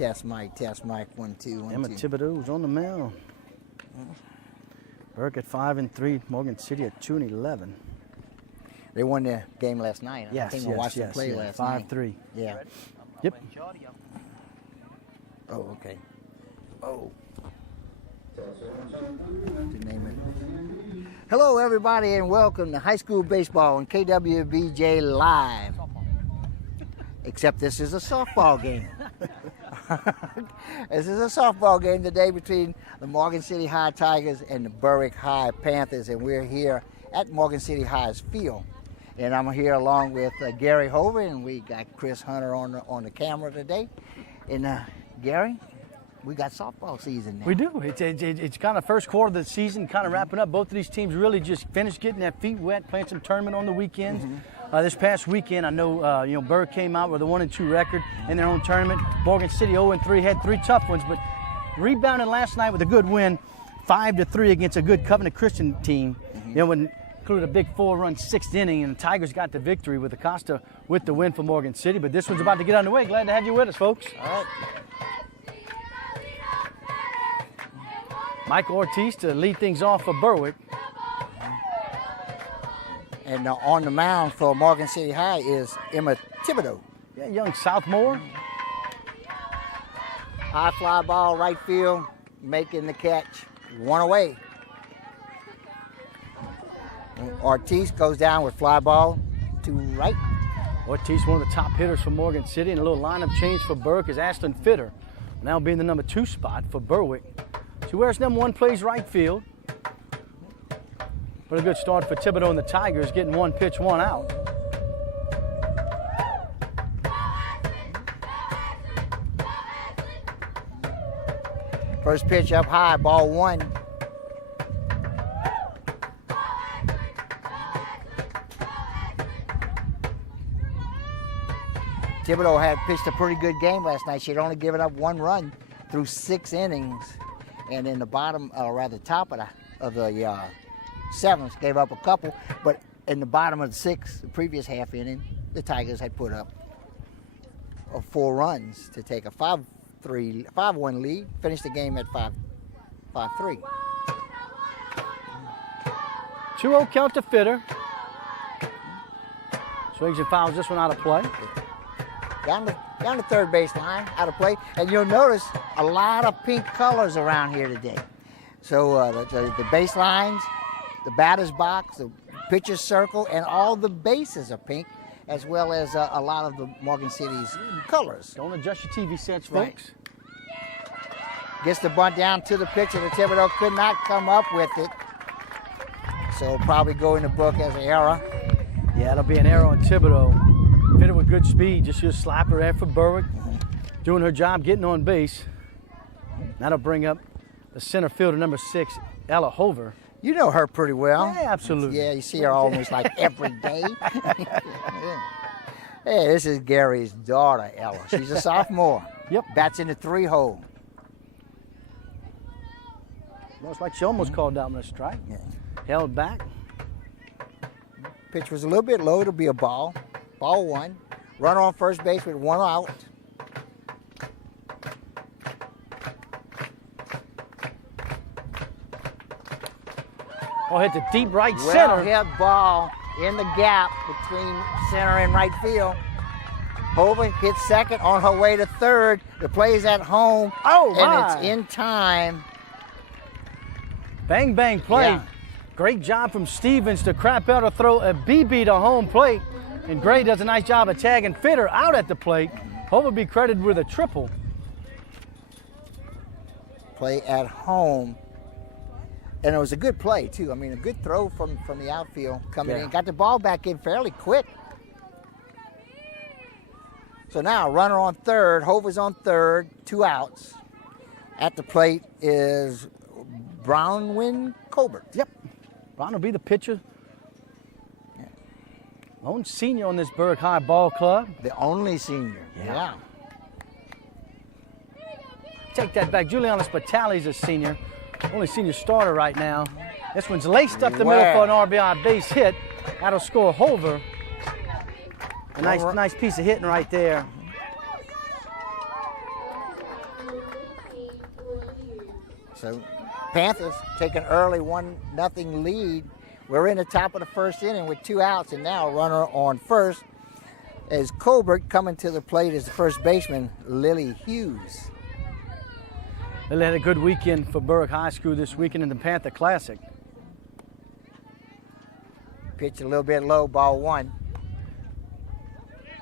Test mic, 1, 2, 1, Emma 2. Thibodeau's on the mound. Berwick at 5-3, Morgan City at 2-11. They won the game last night. Yes, I think I watched them play last night. 5-3. Yeah. Yep. Oh, okay. Oh. To name it. Hello, everybody, and welcome to High School Baseball on KWBJ Live. Except this is a softball game. This is a softball game today between the Morgan City High Tigers and the Berwick High Panthers, and we're here at Morgan City High's field. And I'm here along with Gary Hover, and we got Chris Hunter on the camera today. And Gary, we got softball season now. We do. It's kind of first quarter of the season, kind of wrapping up. Both of these teams really just finished getting their feet wet, playing some tournament on the weekends. This past weekend, I know Berwick came out with a 1-2 record in their own tournament. Morgan City 0-3, had 3 tough ones, but rebounded last night with a good win, 5-3 against a good Covenant Christian team. Included a big 4-run 6th inning, and the Tigers got the victory with Acosta with the win for Morgan City. But this one's about to get underway. Glad to have you with us, folks. All right. Mike Ortiz to lead things off for Berwick. And on the mound for Morgan City High is Emma Thibodeau. Yeah, young sophomore. High fly ball, right field, making the catch, 1 away. Ortiz goes down with fly ball to right. Ortiz, one of the top hitters for Morgan City, and a little lineup change for Berwick is Ashlyn Fitter, now being the number 2 spot for Berwick. She wears number 1, plays right field. But a good start for Thibodeau and the Tigers, getting 1 pitch, 1 out. First pitch up high, ball 1. Thibodeau had pitched a pretty good game last night. She had only given up 1 run through 6 innings. And in the bottom, or rather top of the 7th, gave up a couple. But in the bottom of the 6th, the previous half inning, the Tigers had put up 4 runs to take a 5-1 lead. Finished the game at 5-3. 2-0 count to Fitter. Swings and fouls this one out of play. Down the third baseline, out of play. And you'll notice a lot of pink colors around here today. So the baselines, the batter's box, the pitcher's circle, and all the bases are pink, as well as a lot of the Morgan City's colors. Don't adjust your TV sets, folks. Right. Gets the bunt down to the pitcher. The Thibodeau could not come up with it. So probably go in the book as an error. Yeah, it'll be an error on Thibodeau. Fitter with good speed, just your slapper there for Berwick. Doing her job, getting on base. That'll bring up the center fielder, number 6, Ella Hover. You know her pretty well. Yeah, absolutely. Yeah, you see her almost like every day. Hey, this is Gary's daughter, Ella. She's a sophomore. Yep. Bats in the 3-hole. Looks like she almost called out on a strike. Yeah. Held back. Pitch was a little bit low to be a ball. Ball 1. Runner on first base with 1 out. Oh, hit the deep right Well center. hit ball in the gap between center and right field. Hover hits second on her way to third. The play's at home. Oh, my. And it's in time. Bang, bang play. Yeah. Great job from Stevens to crap out to throw a BB to home plate. And Gray does a nice job of tagging Fitter out at the plate. Hope will be credited with a triple. Play at home. And it was a good play, too. I mean, a good throw from the outfield coming in. Got the ball back in fairly quick. So now, runner on third. Hover's on third. 2 outs. At the plate is Brownwin Colbert. Yep. Brown will be the pitcher. Lone senior on this Berwick High ball club. The only senior. Yeah. Take that back. Juliana Spitali's a senior. Only senior starter right now. This one's laced up the middle for an RBI base hit. That'll score Hover. A nice piece of hitting right there. So Panthers take an early 1-0 lead. We're in the top of the first inning with 2 outs, and now a runner on first as Colbert coming to the plate as the first baseman, Lily Hughes. They had a good weekend for Berwick High School this weekend in the Panther Classic. Pitch a little bit low, ball 1.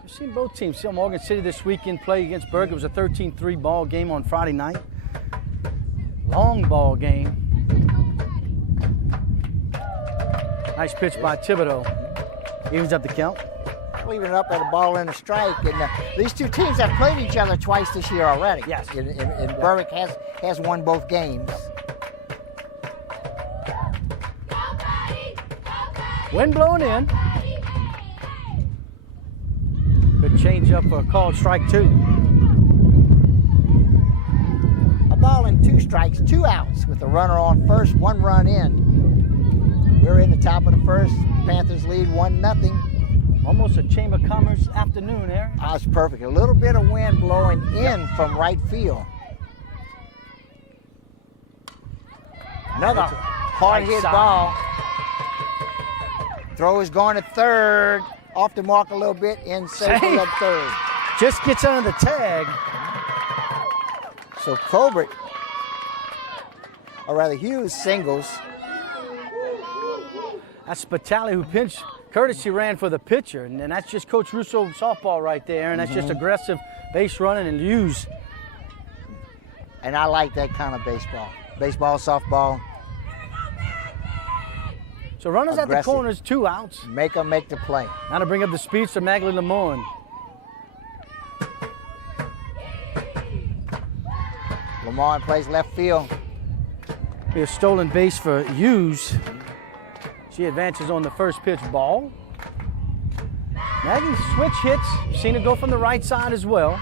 We've seen both teams. See Morgan City this weekend play against Berwick. It was a 13-3 ball game on Friday night. Long ball game. Nice pitch by Thibodeau. Evens up the count. Leaving it up at a ball and a strike. And these two teams have played each other twice this year already. Yes. And Berwick has won both games. Wind blowing in. Good change up for a called strike 2. A ball and 2 strikes, 2 outs with a runner on first, 1 run in. We're in the top of the first. Panthers lead 1-0. Almost a Chamber of Commerce afternoon there. That's perfect. A little bit of wind blowing in from right field. Another hard hit ball. Throw is going to third. Off the mark a little bit. In safely at third. Just gets under the tag. So Colbert, or rather Hughes, singles. That's Spitali who pinched. Courtesy ran for the pitcher, and that's just Coach Russo softball right there, and that's just aggressive base running and Hughes. And I like that kind of baseball. Baseball, softball. So runners Aggressive. at the corners, 2 outs. Make them make the play. Now to bring up the speedster, Magley Lemoyne. Lamar plays left field. Be a stolen base for Hughes. She advances on the first pitch ball. Maggie switch hits. You've seen it go from the right side as well.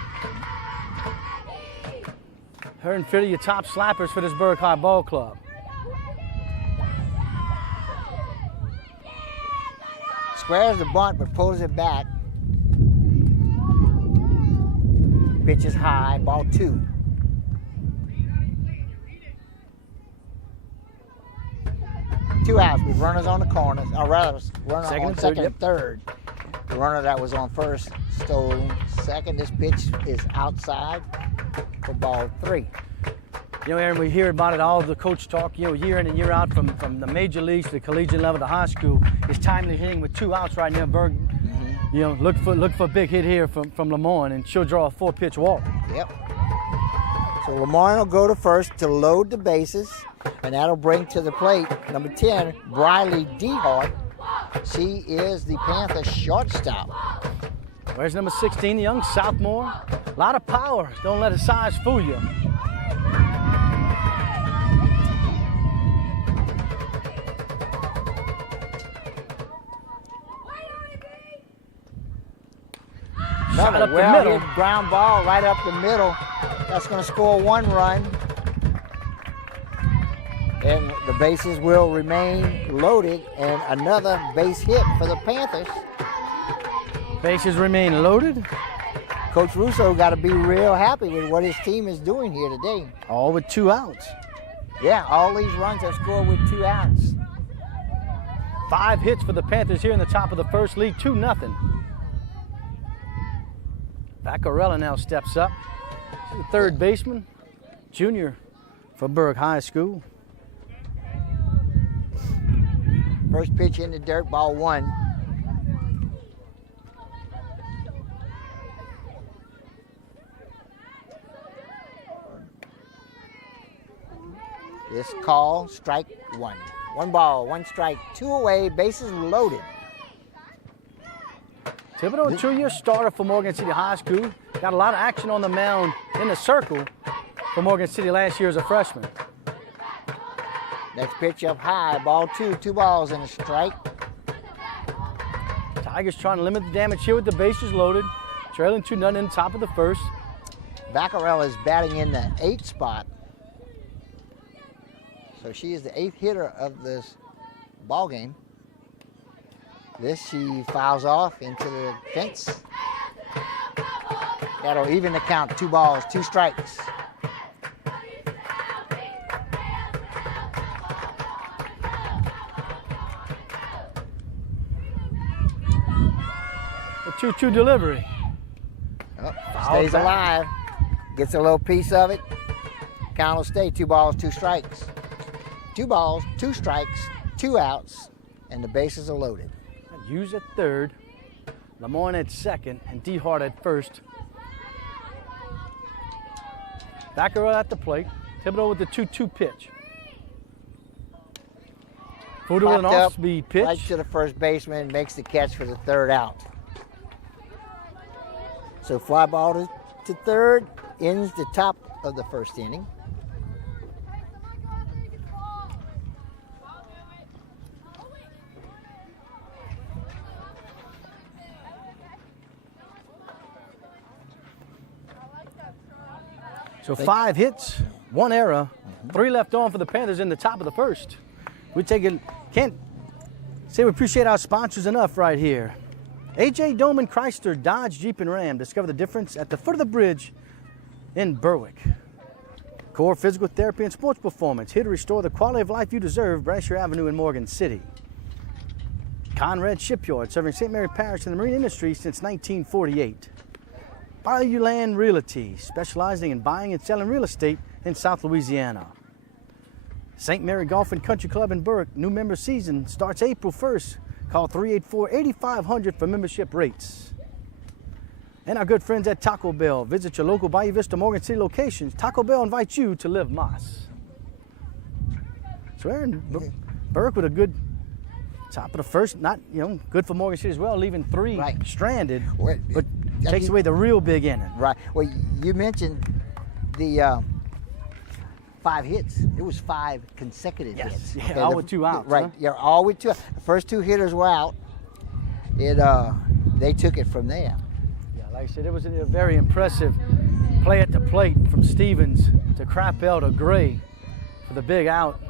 Her and Philly, your top slappers for this Berwick High Ball Club. Squares the bunt but pulls it back. Pitch is high, ball 2. Two outs with runners on the corners, or rather, runner Second on and second third, and third. The runner that was on first stole second. This pitch is outside for ball 3. You know, Aaron, we hear about it, all the coach talk, year in and year out from the major leagues to the collegiate level to high school. It's timely hitting with 2 outs right now. Berg, look for a big hit here from Lemoyne, and she'll draw a 4-pitch walk. Yep. So Lemoyne will go to first to load the bases, and that'll bring to the plate number 10, Briley Dehart. She is the Panther shortstop. Where's number 16, the young sophomore? A lot of power. Don't let his size fool you. Another well-hit ground ball right up the middle. That's going to score 1 run. And the bases will remain loaded, and another base hit for the Panthers. Bases remain loaded. Coach Russo got to be real happy with what his team is doing here today. All with 2 outs. Yeah, all these runs have scored with 2 outs. 5 hits for the Panthers here in the top of the first, lead 2-0. Vaccarella now steps up. The third baseman, junior for Berwick High School. First pitch in the dirt, ball 1. This call, strike 1. 1 ball, 1 strike, 2 away, bases loaded. Thibodeau, a 2-year starter for Morgan City High School. Got a lot of action on the mound in the circle for Morgan City last year as a freshman. Next pitch up high, ball 2, 2 balls and a strike. Tigers trying to limit the damage here with the bases loaded. Trailing 2-0 in the top of the first. Vaccarella is batting in the 8th spot. So she is the 8th hitter of this ball game. This she fouls off into the fence. That'll even the count. 2 balls, 2 strikes. 2-2 delivery. Oh, stays alive. Gets a little piece of it. Count will stay 2 balls, 2 strikes. 2 balls, 2 strikes, 2 outs, and the bases are loaded. Hughes at third, Lemoyne at second, and DeHart at first. Vaquero at the plate. Thibodeau with the 2-2 pitch. Fuda with an off-speed pitch. Right to the first baseman, makes the catch for the 3rd out. So fly ball to third, ends the top of the 1st inning. So 5 hits, 1 error, 3 left on for the Panthers in the top of the 1st. We take it, can't say we appreciate our sponsors enough right here. AJ Doman Chrysler Dodge Jeep and Ram. Discover the difference at the foot of the bridge in Berwick. Core Physical Therapy and Sports Performance, here to restore the quality of life you deserve. Brasher Avenue in Morgan City. Conrad Shipyard, serving St. Mary Parish and the marine industry since 1948. Bayou Land Realty, specializing in buying and selling real estate in South Louisiana. St. Mary Golf and Country Club in Berwick, new member season starts April 1st. Call 384-8500 for membership rates. And our good friends at Taco Bell. Visit your local Bayou Vista Morgan City locations. Taco Bell invites you to live Moss. So Aaron, Berwick with a good top of the 1st, not, good for Morgan City as well, leaving 3 stranded, but takes away the real big inning. Right. Well, you mentioned the 5 hits. It was 5 consecutive hits. Yeah, okay, all with 2 outs. Right. Huh? Yeah, all with 2. The first 2 hitters were out. They took it from there. Yeah, like I said, it was a very impressive play at the plate from Stevens to Crappell to Gray for the big out.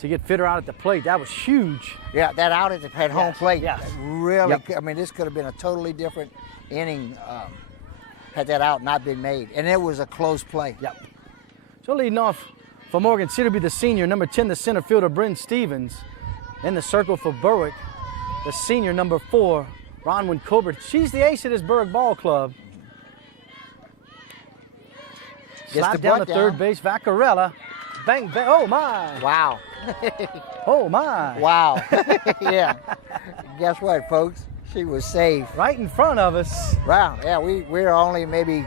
To get Fitter out at the plate, that was huge. Yeah, that out at home plate. Yes. Really, I mean, this could have been a totally different inning had that out not been made. And it was a close play. Yep. So leading off for Morgan City will be the senior, number 10, the center fielder, Bryn Stevens. In the circle for Berwick, the senior, number 4, Ronwyn Colbert. She's the ace of this Berwick ball club. Slap down to third base, Vaccarella. Bang, bang, oh my. Wow. Oh my. Wow. Yeah. Guess what, folks? She was safe. Right in front of us. Wow. Yeah, we're only maybe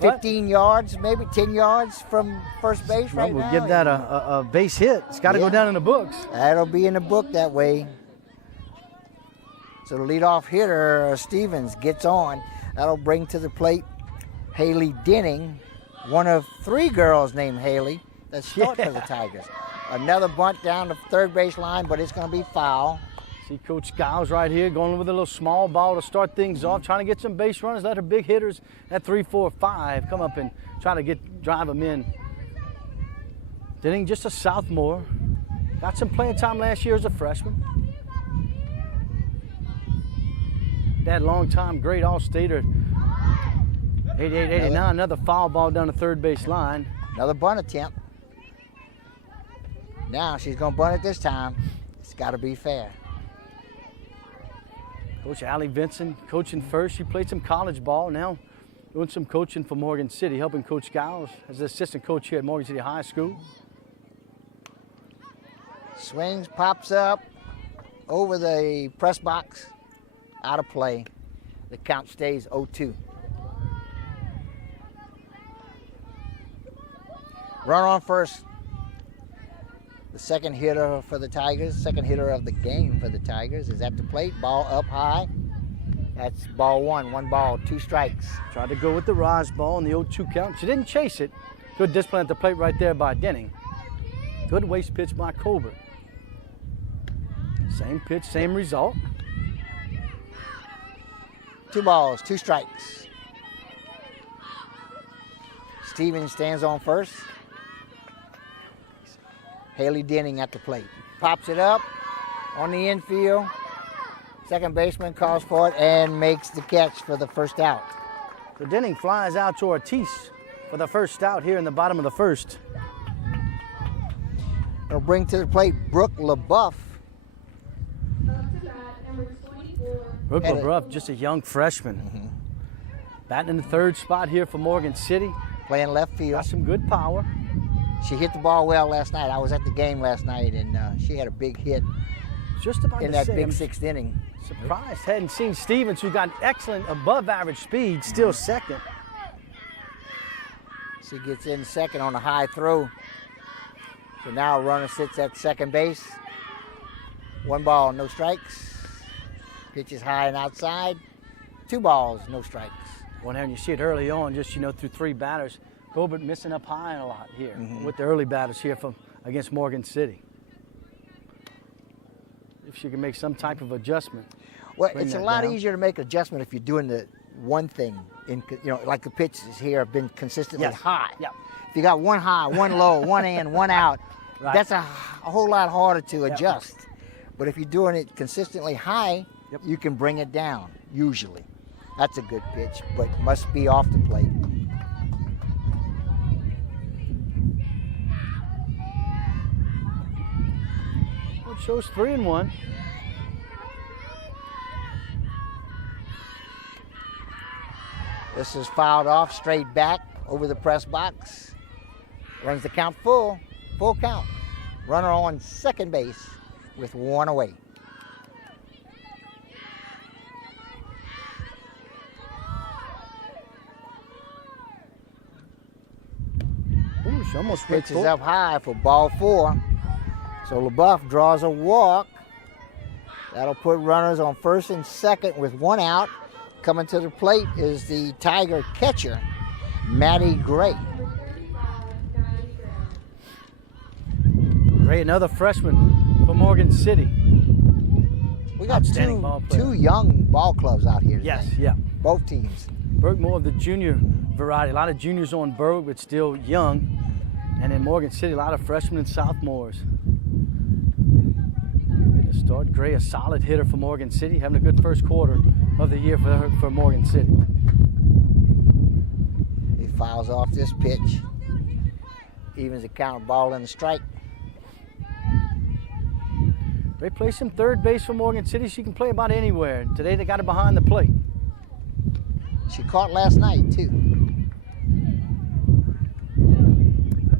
15 yards, maybe 10 yards from first base right now. We'll give that a base hit. It's got to go down in the books. That'll be in the book that way. So the leadoff hitter, Stevens, gets on. That'll bring to the plate Haley Denning, one of 3 girls named Haley that start for the Tigers. Another bunt down the third base line, but it's going to be foul. See Coach Skiles right here going with a little small ball to start things off, trying to get some base runners, let her big hitters at 3, 4, 5 come up and try to drive them in. Denning, just a sophomore. Got some playing time last year as a freshman. That long-time great all-stater, 88, 89, another foul ball down the third base line. Another bunt attempt. Now she's going to bunt it this time. It's got to be fair. Coach Allie Vinson coaching first. She played some college ball, now doing some coaching for Morgan City, helping Coach Giles as the assistant coach here at Morgan City High School. Swings, pops up over the press box, out of play. The count stays 0-2. Run on first. The second hitter for the Tigers, second hitter of the game for the Tigers is at the plate. Ball up high. That's ball 1. 1 ball, 2 strikes. Tried to go with the rise ball in the 0-2 count. She didn't chase it. Good discipline at the plate right there by Denning. Good waste pitch by Colbert. Same pitch, same result. 2 balls, 2 strikes. Stevens stands on first. Haley Denning at the plate. Pops it up on the infield. Second baseman calls for it and makes the catch for the first out. So Denning flies out to Ortiz for the first out here in the bottom of the first. It'll bring to the plate Brooke LaBeouf. Brooke LaBeouf, just a young freshman. Batting in the third spot here for Morgan City. Playing left field. Got some good power. She hit the ball well last night. I was at the game last night, and she had a big hit Just about in to that say, big I'm sixth inning. surprised. Hadn't seen Stevens, who got excellent above-average speed, still second. She gets in second on a high throw. So now runner sits at second base. 1 ball, no strikes. Pitches high and outside. 2 balls, no strikes. Well, and you see it early on, just through 3 batters. Gobert missing up high a lot here with the early batters here against Morgan City. If she can make some type of adjustment. Well, it's a lot easier to make adjustment if you're doing the one thing. Like the pitches here have been consistently high. Yeah. If you got 1 high, 1 low, 1 in, 1 out, that's a whole lot harder to adjust. But if you're doing it consistently high, you can bring it down, usually. That's a good pitch, but must be off the plate. It shows 3-1. This is fouled off, straight back over the press box. Runs the count full count. Runner on second base with 1 away. Ooh, she almost went Pitches up high for ball 4. So LaBeouf draws a walk. That'll put runners on first and second with 1 out. Coming to the plate is the Tiger catcher, Maddie Gray. Gray, another freshman for Morgan City. We got two young ball clubs out here today. Yes, yeah. Both teams. Berwick more of the junior variety. A lot of juniors on Berwick, but still young. And in Morgan City, a lot of freshmen and sophomores. Getting a start. Gray, a solid hitter for Morgan City, having a good first quarter of the year for Morgan City. He fouls off this pitch. Evens the count, ball and a strike. Gray plays some third base for Morgan City. She can play about anywhere. Today they got her behind the plate. She caught last night, too.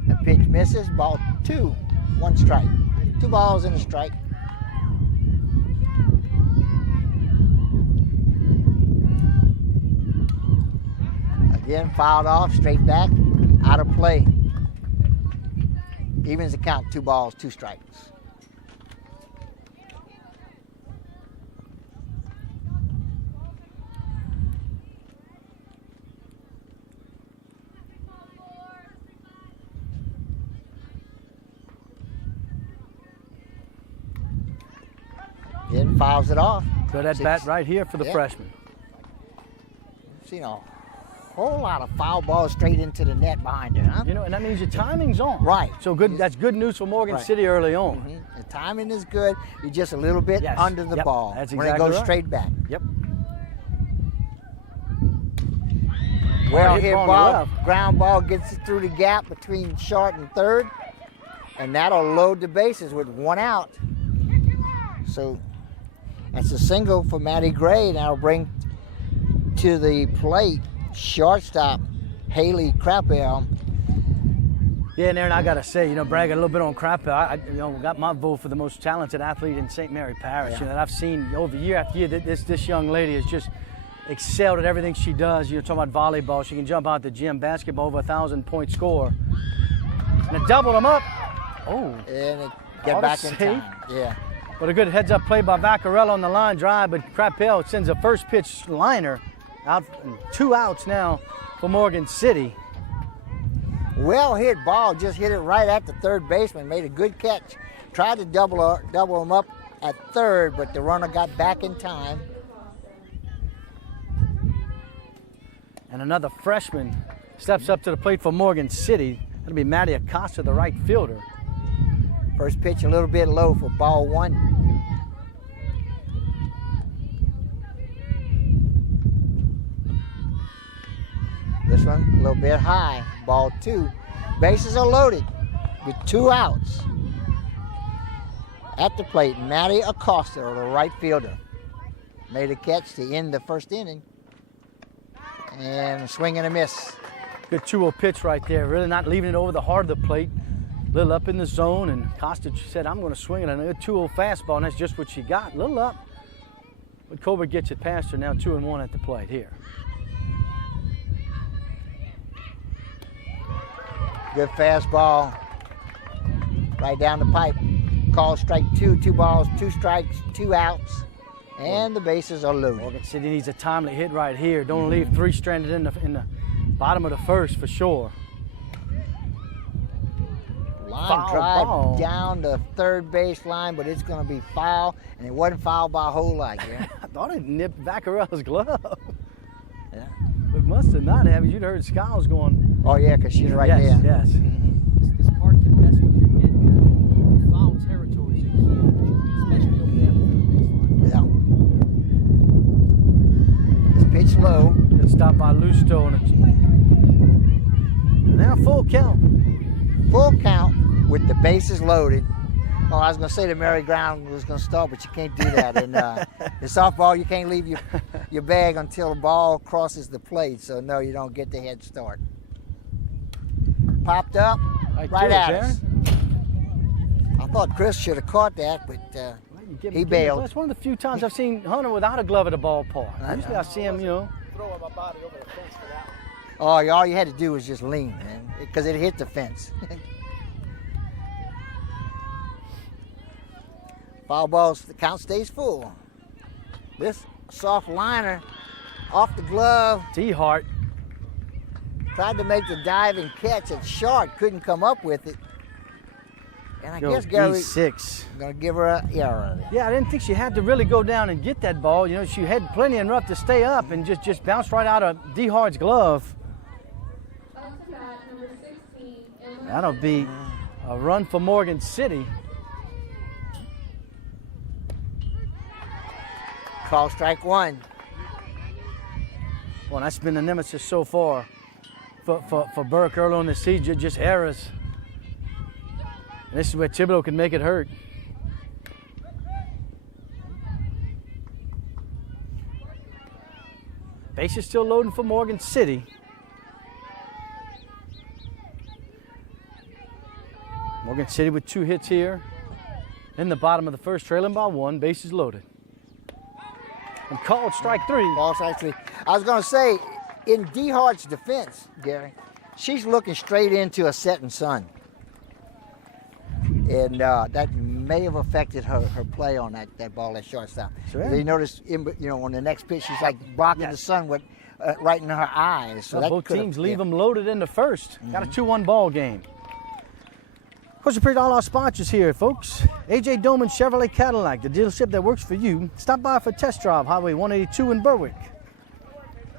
The pitch misses, ball 2, 1 strike. 2 balls and a strike. Again, fouled off, straight back, out of play. Evens the count, 2 balls, 2 strikes. Then fouls it off. Good at bat right here for the freshman. Seen a whole lot of foul balls straight into the net behind her, huh? And that means your timing's on. Right. So good. That's good news for Morgan City early on. The timing is good. You're just a little bit under the ball. That's when exactly it goes right. straight back. Yep. Well hit ball, ground ball gets it through the gap between short and third, and that'll load the bases with 1 out. So that's a single for Maddie Gray. That'll bring to the plate shortstop Haley Crappell. Yeah, and Aaron, I gotta say, bragging a little bit on Crappell, I got my vote for the most talented athlete in St. Mary Parish. Yeah. And I've seen over year after year that this young lady has just excelled at everything she does. You're talking about volleyball. She can jump out the gym. Basketball, over 1,000-point score. And it doubled them up. Oh. And it get back in time. Yeah. But a good heads-up play by Vaccarello on the line drive, but Crappell sends a first pitch liner out. 2 outs now for Morgan City. Well hit ball, just hit it right at the third baseman. Made a good catch. Tried to double him up at third, but the runner got back in time. And another freshman steps up to the plate for Morgan City. That'll be Maddie Acosta, the right fielder. First pitch a little bit low for ball 1. This one a little bit high, ball 2. Bases are loaded with 2 outs. At the plate, Maddie Acosta, the right fielder. made a catch to end the first inning. And a swing and a miss. Good 2-0 pitch right there. Really not leaving it over the heart of the plate. A little up in the zone, and Kostic said, I'm going to swing it on a 2-0 fastball, and that's just what she got. A little up. But Colbert gets it past her, now 2-1 at the plate here. Good fastball. Right down the pipe. Call strike 2, 2 balls, 2 strikes, 2 outs. And the bases are loaded. Morgan City needs a timely hit right here. Don't leave 3 stranded in the bottom of the first for sure. Line Foul drive ball. down the third base line, but it's going to be foul, and it wasn't foul by a whole lot, Gary. I thought it nipped Vaccarella's glove. Yeah. But must have not have. You'd heard Skiles going. Oh yeah, because she's right yes, there. Yes. This part can mess with your hit. Foul territories are huge, especially over there on the Yeah. baseline. It's pitch low. Good stop by Lusto. And now full count. Full count with the bases loaded. Oh, I was going to say the merry-go-round was going to start, but you can't do that. And in softball, you can't leave your bag until the ball crosses the plate. So, no, you don't get the head start. Popped up, right at us. I thought Chris should have caught that, but he bailed. That's one of the few times I've seen Hunter without a glove at a ballpark. Usually I see him, Throwing my body over the fence for that one. Oh, all you had to do was just lean, man, because it hit the fence. Foul balls, the count stays full. This soft liner off the glove. D-Hart. Tried to make the diving catch at short, couldn't come up with it. And I guess Gary E6. going to give her an error. Yeah, I didn't think she had to really go down and get that ball. You know, she had plenty enough to stay up and just bounced right out of D-Hart's glove. That'll be a run for Morgan City. Call strike 1. Well, that's been the nemesis so far for Burke early on the season, just errors. And this is where Thibodeau can make it hurt. Base is still loading for Morgan City. Morgan City with 2 hits here. In the bottom of the first, trailing by 1, bases loaded. And called strike 3. Ball strike 3. I was going to say, in D-Hart's defense, Gary, she's looking straight into a setting sun. And that may have affected her play on that ball at shortstop. Sure. You notice, on the next pitch, she's like blocking the sun with right in her eyes. So well, both teams leave them loaded in the first. Got a 2-1 ball game. Of course, we appreciate all our sponsors here, folks. AJ Doman Chevrolet Cadillac, the dealership that works for you. Stop by for a test drive, Highway 182 in Berwick.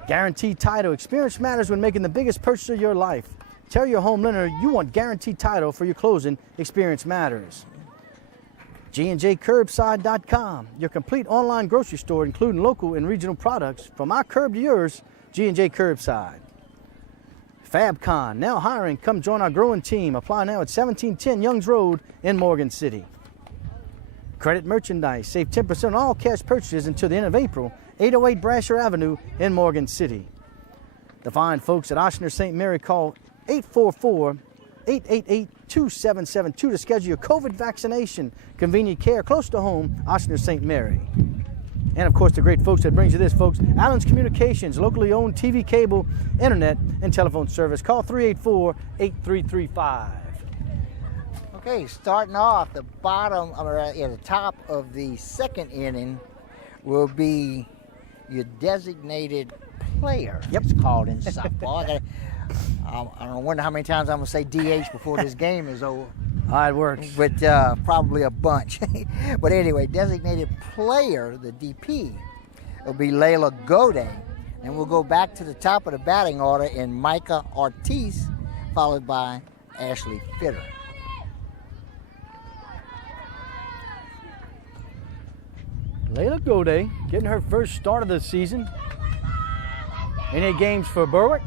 Guaranteed Title. Experience matters when making the biggest purchase of your life. Tell your home lender you want guaranteed title for your closing. Experience matters. G&JCurbside.com, your complete online grocery store, including local and regional products. From our curb to yours, G&J Curbside. FabCon, now hiring. Come join our growing team. Apply now at 1710 Youngs Road in Morgan City. Credit Merchandise. Save 10% on all cash purchases until the end of April. 808 Brasher Avenue in Morgan City. The fine folks at Ochsner St. Mary call 844-888-2772 to schedule your COVID vaccination. Convenient care close to home, Ochsner St. Mary. And of course, the great folks that brings you this, folks, Allen's Communications, locally owned TV, cable, internet, and telephone service. Call 384-8335. Okay, starting off the bottom, the top of the second inning will be your designated player. Yep. It's called in softball. I don't wonder how many times I'm going to say DH before this game is over. It works. But probably a bunch. But anyway, designated player, the DP, will be Layla Gode. And we'll go back to the top of the batting order in Micah Ortiz, followed by Ashley Fitter. Layla Gode getting her first start of the season. Any games for Berwick?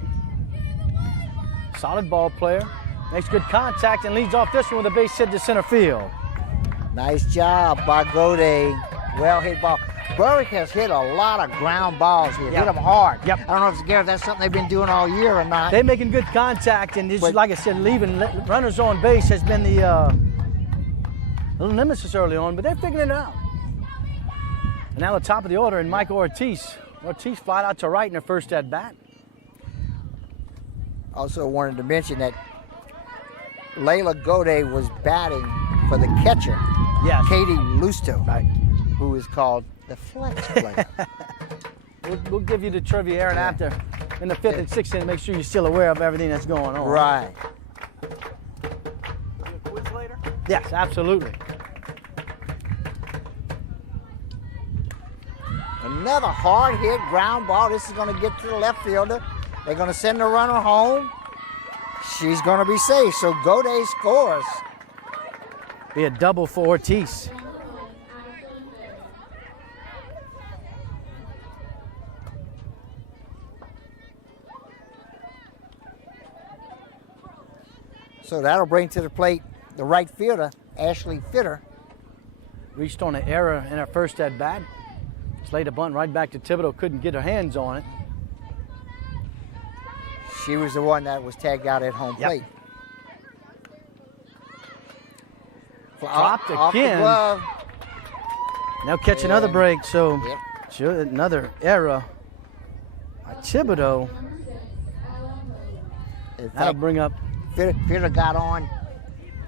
Solid ball player. Makes good contact and leads off this one with a base hit to center field. Nice job by Gode Well hit ball. Berwick has hit a lot of ground balls here. Yep. Hit them hard. Yep. I don't know if Garrett, that's something they've been doing all year or not. They're making good contact, and this, But- like I said, leaving runners on base has been the little nemesis early on, but they're figuring it out. And now the top of the order, and Michael Ortiz. Ortiz flied out to right in their first at bat. Also wanted to mention that Layla Gode was batting for the catcher, Yes. Katie Lusto, Right. who is called the flex player. We'll give you the trivia, Aaron, after in the 5th and 6th inning. Make sure you're still aware of everything that's going on. Right. Quiz later? Yes, absolutely. Another hard hit ground ball. This is going to get to the left fielder. They're going to send the runner home. She's going to be safe. So Gode scores. Be a double for Ortiz. So that'll bring to the plate the right fielder, Ashley Fitter. Reached on an error in her first at bat. Slayed a bunt right back to Thibodeau. Couldn't get her hands on it. She was the one that was tagged out at home Yep. plate. Dropped Off the again. glove. Now catch another break. So Yep. another error by Thibodeau. In That'll fact, bring up. Fitter got on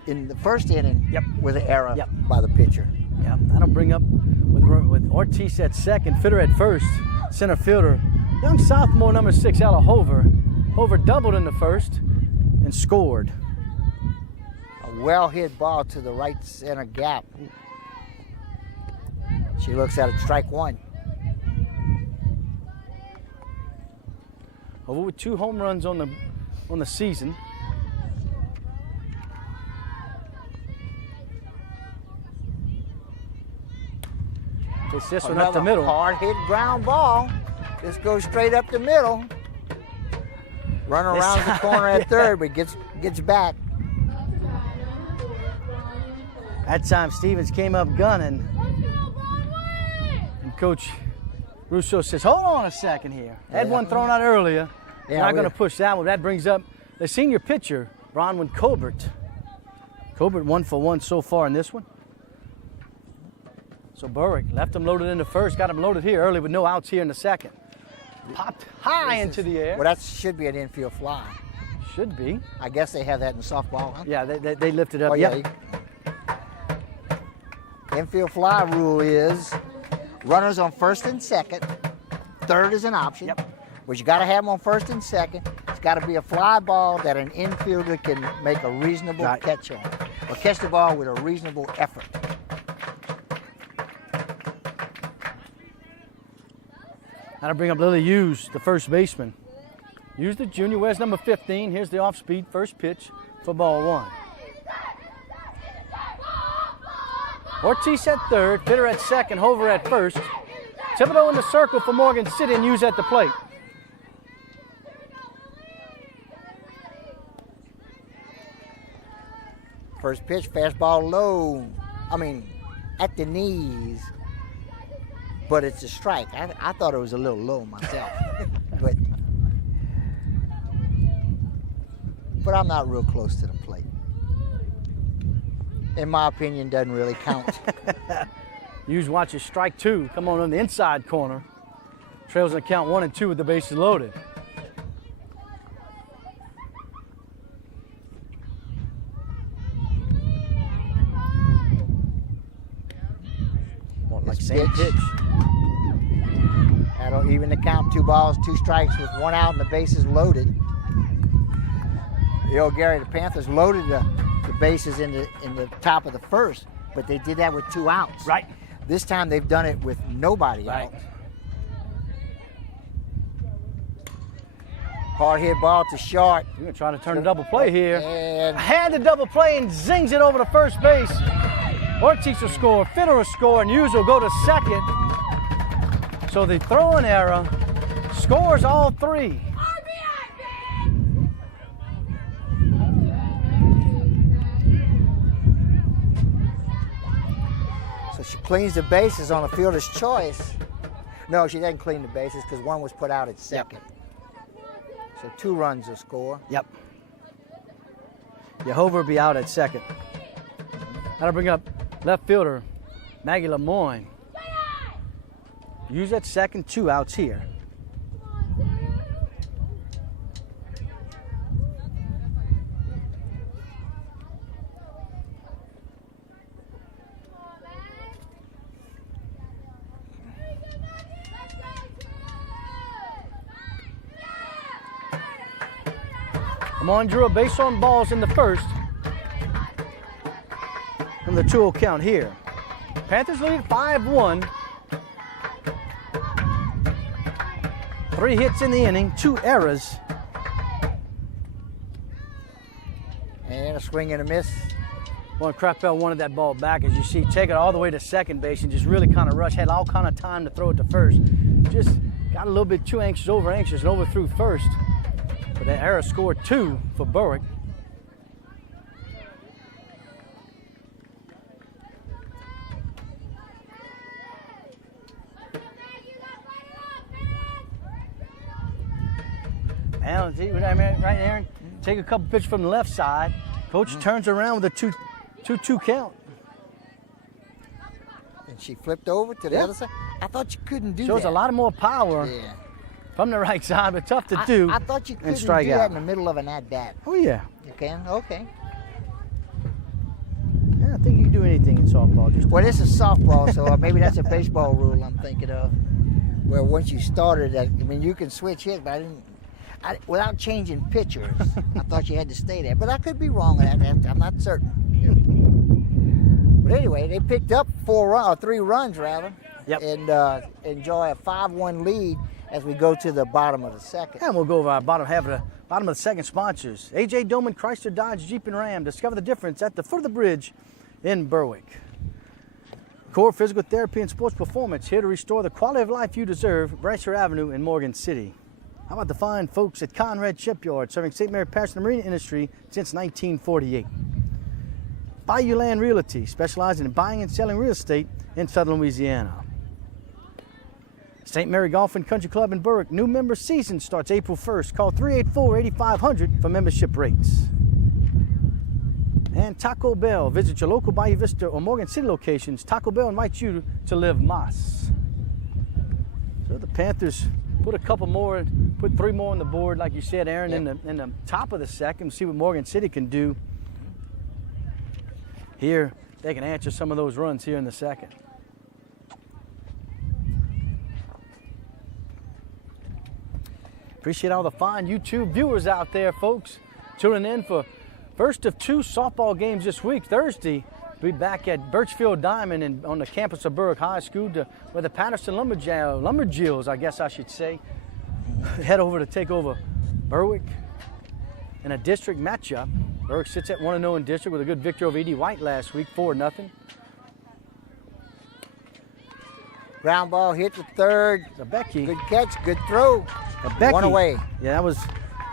in the first inning Yep. with an error Yep. by the pitcher. Yeah, that'll bring up with Ortiz at second, Fitter at first, center fielder. Young sophomore number 6 out of Hover. Hover doubled in the first and scored. A well hit ball to the right center gap. She looks at it, strike one. Hover with 2 home runs on the season. Takes this one up the middle. Hard hit ground ball. This goes straight up the middle. Run around the corner at third, but gets back. That time Stevens came up gunning. And Coach Russo says, hold on a second here. Had one thrown out earlier. Yeah, You're not going to we- push that one. That brings up the senior pitcher, Bronwyn Colbert. Colbert 1 for 1 so far in this one. So Berwick left him loaded in the first, got him loaded here early with no outs here in the second. Popped high into the air. Well, that should be an infield fly. Should be. I guess they have that in softball, huh? Yeah, they lifted up. Oh, yeah. Yep. Infield fly rule is runners on first and second. Third is an option. Yep. But you got to have them on first and second. It's got to be a fly ball that an infielder can make a reasonable Right. catch on, or catch the ball with a reasonable effort. That'll bring up Lily Hughes, the first baseman. Hughes, the junior, wears number 15. Here's the off-speed first pitch for ball 1. Ortiz at third, Fitter at second, Hover at first. Thibodeau in the circle for Morgan City and Hughes at the plate. First pitch, fastball low. At the knees. But it's a strike. I thought it was a little low myself. but I'm not real close to the plate. In my opinion, doesn't really count. Hughes watches strike 2 come on the inside corner. Trails in count 1 and 2 with the bases loaded. Like This same pitch. pitch. That'll even the count. 2 balls, 2 strikes with 1 out and the bases loaded. Gary, the Panthers loaded the bases in the top of the first, but they did that with 2 outs. Right. This time they've done it with nobody Right. out. Hard hit ball to short. You're going to try to turn a double play here. And Had the double play and zings it over to first base. Ortiz will score, Fitter will score, and Hughes will go to second. So the throwing error scores all 3. so So she cleans the bases on a fielder's choice. No, she doesn't clean the bases because one was put out at second. So 2 runs will score. Yep. Yehover will be out at second. That'll bring up left fielder Maggie Lemoyne. Use at second, 2 outs here. Lemoyne drew a base on balls in the first. From the 2-0 count here. Panthers lead 5-1. 3 hits in the inning, 2 errors. And a swing and a miss. Well, Crackbell wanted that ball back, as you see, take it all the way to second base and just really kind of rush. Had all kind of time to throw it to first. Just got a little bit too anxious, and overthrew first. But that error scored 2 for Berwick. Now, see what I mean right there? Take a couple pitches from the left side. Coach turns around with a 2-2 count. And she flipped over to the other side. I thought you couldn't do that. Shows a lot more power from the right side, but tough to do. I thought you couldn't do strike that out in the middle of an at-bat. Oh, yeah. You can? Okay. Yeah, I think you can do anything in softball. Well, this is softball, so maybe that's a baseball rule I'm thinking of. Where once you started, you can switch hits, but without changing pitchers, I thought you had to stay there. But I could be wrong on that. I'm not certain. But anyway, they picked up 3 runs rather, and enjoy a 5-1 lead as we go to the bottom of the second. And we'll go over our bottom of the second sponsors. A.J. Doman, Chrysler, Dodge, Jeep, and Ram. Discover the difference at the foot of the bridge in Berwick. Core Physical Therapy and Sports Performance, here to restore the quality of life you deserve. Brasher Avenue in Morgan City. How about the fine folks at Conrad Shipyard, serving St. Mary Parish and the marine industry since 1948. Bayou Land Realty, specializing in buying and selling real estate in southern Louisiana. St. Mary Golf and Country Club in Berwick, new member season starts April 1st. Call 384-8500 for membership rates. And Taco Bell, visit your local Bayou Vista or Morgan City locations. Taco Bell invites you to live Mas. So the Panthers put 3 more on the board, like you said, Aaron, in the top of the second. See what Morgan City can do. Here, they can answer some of those runs here in the second. Appreciate all the fine YouTube viewers out there, folks, tuning in for first of 2 softball games this week. Thursday, we'll be back at Birchfield Diamond on the campus of Berwick High School where the Patterson Lumberjills, I guess I should say, head over to take over Berwick in a district matchup. Berwick sits at 1-0 in district with a good victory over E.D. White last week, 4-0. Ground ball hit to third. Abeki. Good catch, good throw. Abeki. 1 away. Yeah, that was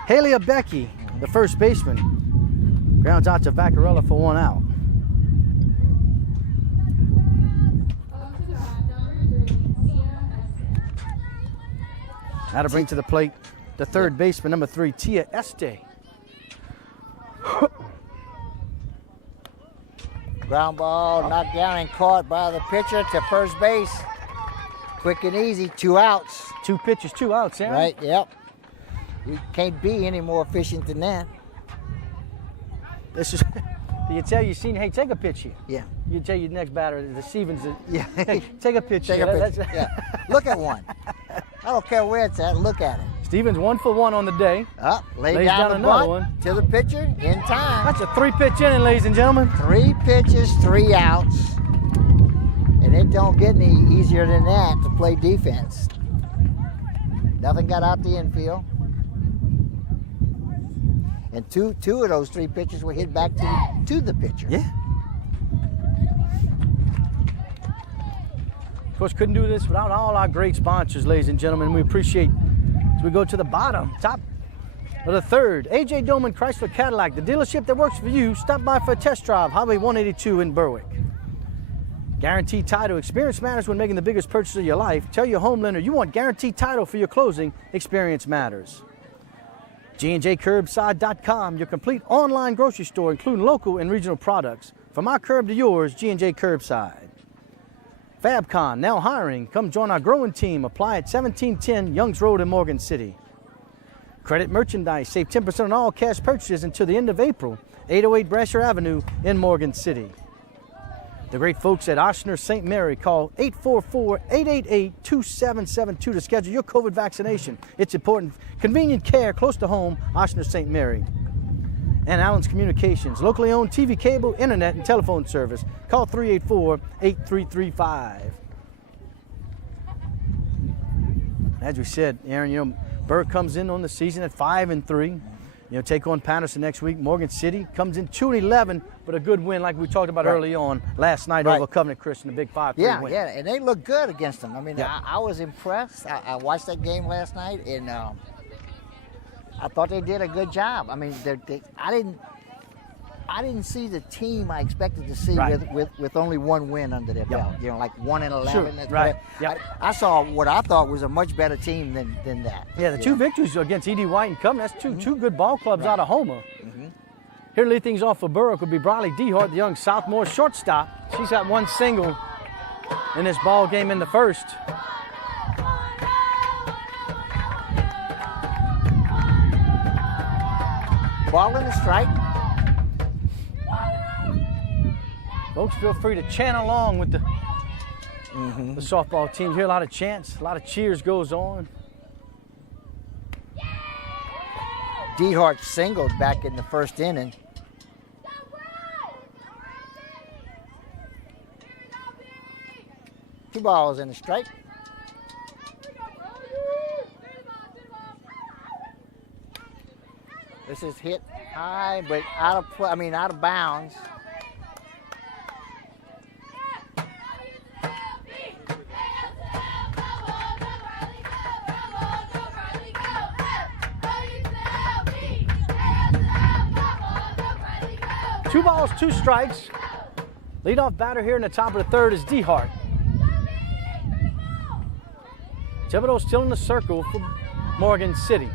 Haley Abeki, the first baseman. Grounds out to Vaccarella for 1 out. Now to bring to the plate the third baseman, number 3, Tia Este. Ground ball knocked down and caught by the pitcher to first base. Quick and easy, 2 outs. 2 pitches, 2 outs, yeah? Right, yep. We can't be any more efficient than that. This is, you tell your senior, hey, take a pitch here. Yeah. You tell your next batter, the Stevens, hey, take a pitch take here. A pitch. Yeah. Look at one. I don't care where it's at, look at it. Stevens 1 for 1 on the day. Up, lays down the another bunt one to the pitcher in time. That's a 3-pitch inning, ladies and gentlemen. 3 pitches, 3 outs. And it don't get any easier than that to play defense. Nothing got out the infield. And two of those 3 pitches were hit back to the pitcher. Yeah. Of course, couldn't do this without all our great sponsors, ladies and gentlemen. We appreciate as we go to the top of the third. A.J. Doman Chrysler Cadillac, the dealership that works for you. Stop by for a test drive, Highway 182 in Berwick. Guaranteed Title. Experience matters when making the biggest purchase of your life. Tell your home lender you want Guaranteed Title for your closing. Experience matters. G&JCurbside.com, your complete online grocery store, including local and regional products. From our curb to yours, G&J Curbside. Fabcon, now hiring. Come join our growing team. Apply at 1710 Youngs Road in Morgan City. Credit Merchandise. Save 10% on all cash purchases until the end of April. 808 Brasher Avenue in Morgan City. The great folks at Ochsner St. Mary. Call 844-888-2772 to schedule your COVID vaccination. It's important. Convenient care close to home, Ochsner St. Mary. And Allen's Communications, locally owned TV, cable, internet, and telephone service. Call 384-8335. As we said, Aaron, Berwick comes in on the season at 5-3. Take on Patterson next week. Morgan City comes in 2-11, but a good win like we talked about early on last night over Covenant Christian, a big 5-3 win. Yeah, and they look good against them. I mean, I was impressed. I watched that game last night, and I thought they did a good job. I mean, I didn't see the team I expected to see with only one win under their belt. Like 1-11. Sure. Right. I saw what I thought was a much better team than that. Yeah, the two victories against E.D. White and Covenant, that's two good ball clubs out of Homer. Here to lead things off for Berwick would be Briley Dehart, the young sophomore shortstop. She's got one single in this ball game in the first. Ball in the strike. Folks, feel free to chant along with the softball team. Hear a lot of chants, a lot of cheers goes on. Dehart singled back in the first inning. Two balls in the strike. This is hit high, but out of bounds. Two balls, two strikes. Leadoff batter here in the top of the third is Dehart. Thibodeau still in the circle for Morgan City.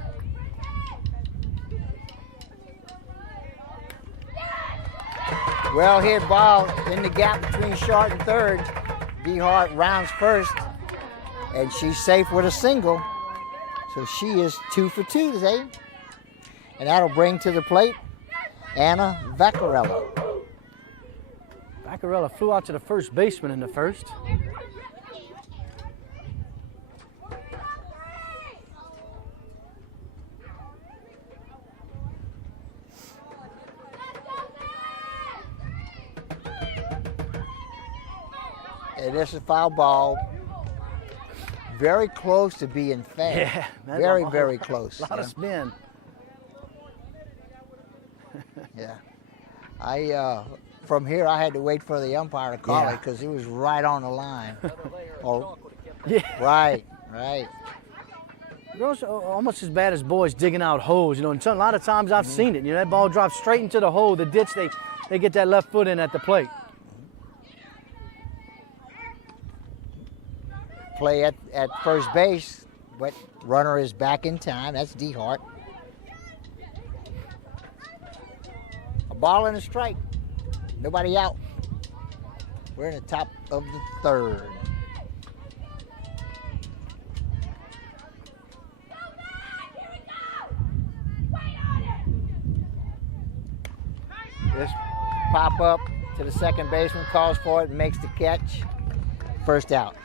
Well hit ball in the gap between short and third. Dehart rounds first, and she's safe with a single. So she is 2 for 2 today. And that'll bring to the plate Anna Vaccarella. Vaccarella flew out to the first baseman in the first. And this is foul ball. Very close to being fair. Yeah, man, very, very close. A lot of spin. Yeah. From here, I had to wait for the umpire to call it because he was right on the line. Right. Girls are almost as bad as boys digging out holes, and a lot of times I've seen it. That ball drops straight into the hole, the ditch, they get that left foot in at the plate. Play at first base, but runner is back in time. That's Dehart. A ball and a strike. Nobody out. We're in the top of the third. This pop up to the second baseman, calls for it, and makes the catch. First out.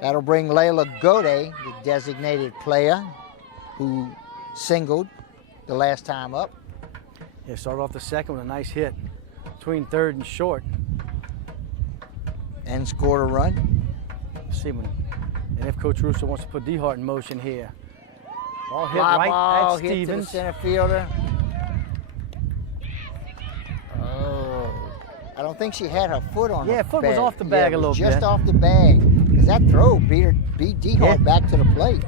That'll bring Layla Gode, the designated player who singled the last time up. Yeah, started off the second with a nice hit between third and short. And scored a run. Let's see and if Coach Russo wants to put Dehart in motion here. Ball hit Fly right ball, at hit to the Stevens. center fielder. Oh, I don't think she had her foot on the foot bag. was off the bag a little just bit. off the bag. Because that throw beat Dehart back to the plate.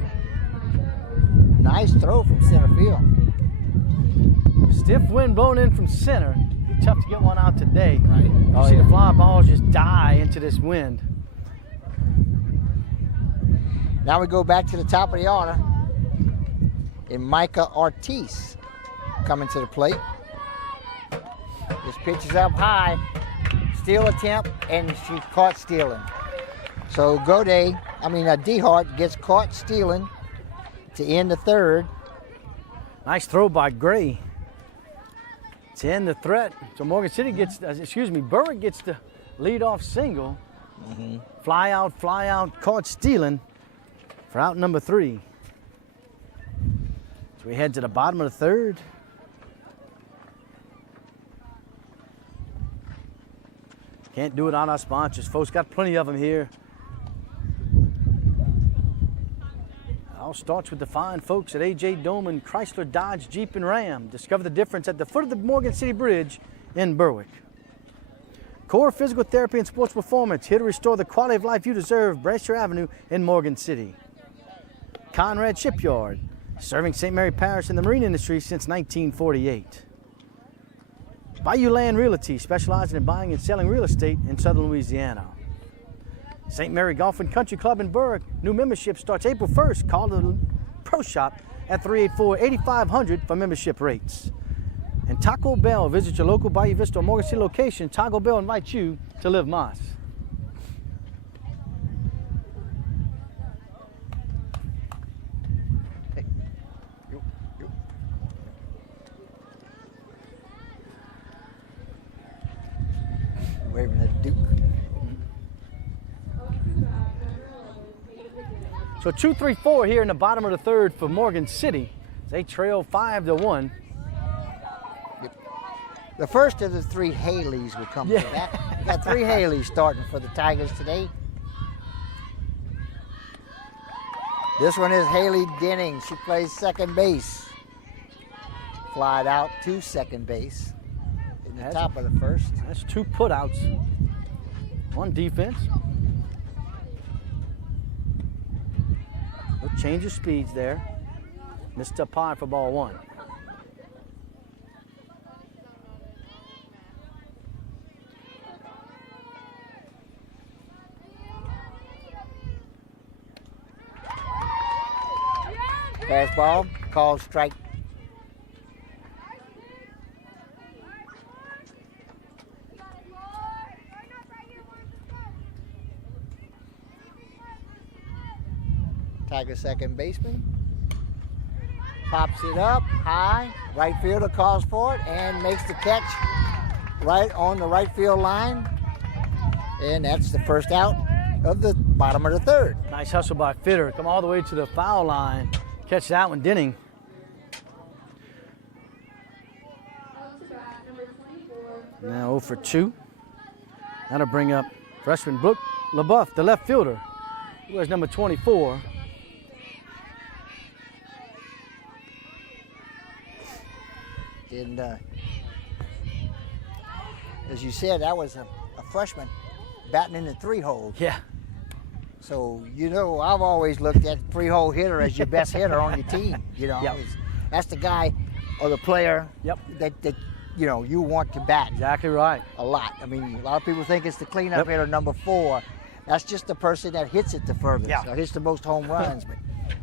Nice throw from center field. Stiff wind blowing in from center. Be tough to get one out today. Right. You see the fly balls just die into this wind. Now we go back to the top of the order. And Micah Ortiz coming to the plate. This pitch is up high. Steal attempt, and she caught stealing. So DeHart gets caught stealing to end the third. Nice throw by Gray to end the threat. So Morgan City Berwick gets the leadoff single. Fly out, caught stealing for out number 3. So we head to the bottom of the third. Can't do it on our sponsors, folks. Got plenty of them here. All starts with the fine folks at A.J. Doman, Chrysler, Dodge, Jeep, and Ram. Discover the difference at the foot of the Morgan City Bridge in Berwick. Core Physical Therapy and Sports Performance, here to restore the quality of life you deserve. Brasher Avenue in Morgan City. Conrad Shipyard, serving St. Mary Parish and the marine industry since 1948. Bayou Land Realty, specializing in buying and selling real estate in southern Louisiana. St. Mary Golf and Country Club in Berwick. New membership starts April 1st. Call the Pro Shop at 384-8500 for membership rates. And Taco Bell. Visit your local Bayou Vista or Morgan City location. Taco Bell invites you to live Moss. Waving at Duke. So 2-3-4 here in the bottom of the third for Morgan City. They trail 5-1. The first of the 3 Haleys will come to bat. We got 3 Haleys starting for the Tigers today. This one is Haley Denning. She plays second base. Flied out to second base in the top of the first. That's 2 putouts on defense. No change of speeds there. Missed up high for ball 1. Fastball, called strike. Tiger second baseman pops it up high. Right fielder calls for it and makes the catch right on the right field line. And that's the first out of the bottom of the third. Nice hustle by Fitter. Come all the way to the foul line. Catch that one, Denning. Now 0 for 2. That'll bring up freshman Brooke LaBeouf, the left fielder, who has number 24. And as you said, that was a freshman batting in the 3-hole. Yeah. So, I've always looked at 3-hole hitter as your best hitter on your team. Yep. That's the guy or the player that you want to bat. Exactly right. A lot. I mean, a lot of people think it's the cleanup hitter, number 4. That's just the person that hits it the furthest or hits the most home runs. But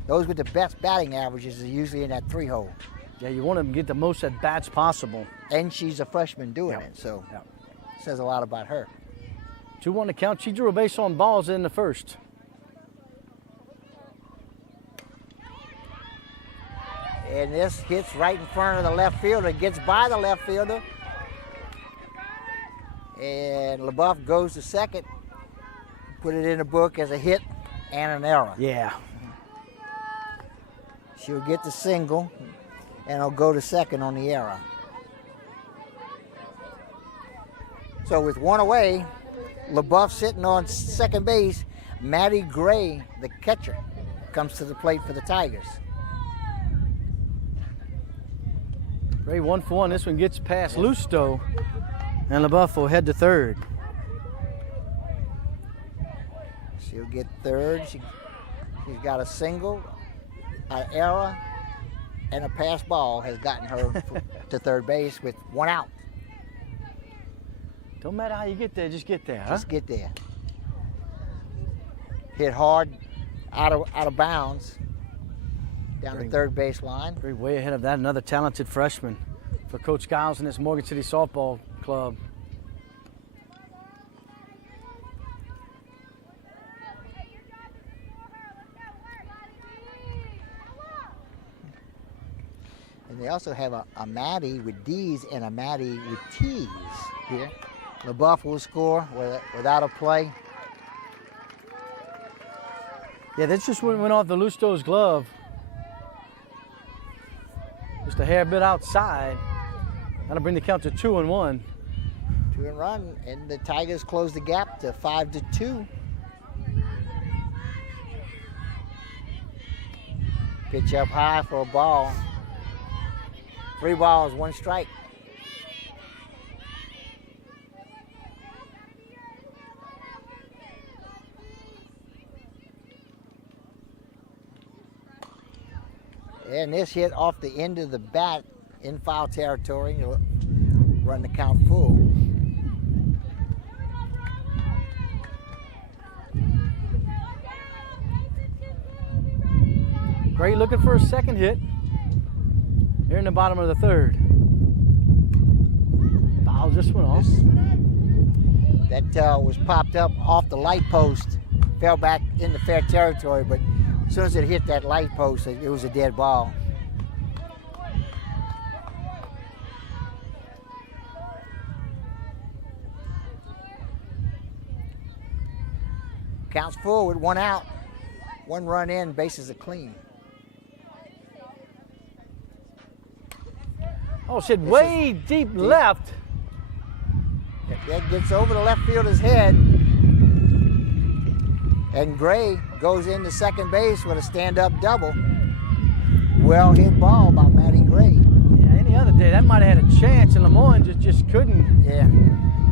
those with the best batting averages are usually in that 3-hole. Yeah, you want to get the most at bats possible. And she's a freshman doing it, so it says a lot about her. 2-1 to count. She drew a base on balls in the first. And this hits right in front of the left fielder, gets by the left fielder. And LaBeouf goes to second. Put it in the book as a hit and an error. Yeah. She'll get the single, and it'll go to second on the error. So with one away, LaBeouf sitting on second base. Maddie Gray, the catcher, comes to the plate for the Tigers. Gray 1 for 1. This one gets past Lusto, and LaBeouf will head to third. She'll get third. She's got a single, an error, and a pass ball has gotten her to third base with one out. Don't matter how you get there, just get there, huh? Just get there. Hit hard, out of bounds, down the third base line. We're way ahead of that. Another talented freshman for Coach Giles and this Morgan City softball club. And they also have a Maddie with D's and a Maddie with T's here. LaBeouf will score without a play. Yeah, this just went off the Lusto's glove. Just a hair bit outside. That'll bring the count to 2-1. 2-1, and the Tigers close the gap to 5-2. Pitch up high for a ball. 3 balls, 1 strike. And this hit off the end of the bat in foul territory. You'll run the count full. Gray looking for a second hit. Here in the bottom of the third. Fouls this one off. That was popped up off the light post, fell back into fair territory, but as soon as it hit that light post, it was a dead ball. Counts full with 1 out, 1 run in, bases are clean. Oh, shit, way deep left. That gets over the left fielder's head. And Gray goes into second base with a stand-up double. Well hit ball by Maddie Gray. Yeah, any other day, that might have had a chance, and Lemoyne just couldn't. Yeah.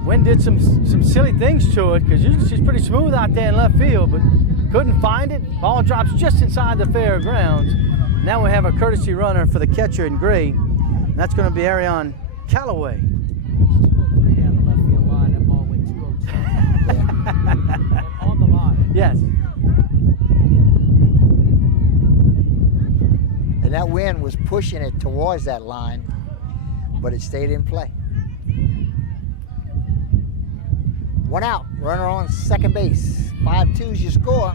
Wynn did some silly things to it, because usually she's pretty smooth out there in left field, but couldn't find it. Ball drops just inside the fair grounds. Now we have a courtesy runner for the catcher in Gray. That's going to be Arion Callaway. 203 down the left field line. That ball went 202. And on the line. Yes. And that wind was pushing it towards that line, but it stayed in play. 1 out, runner on second base. 5-2 is your score.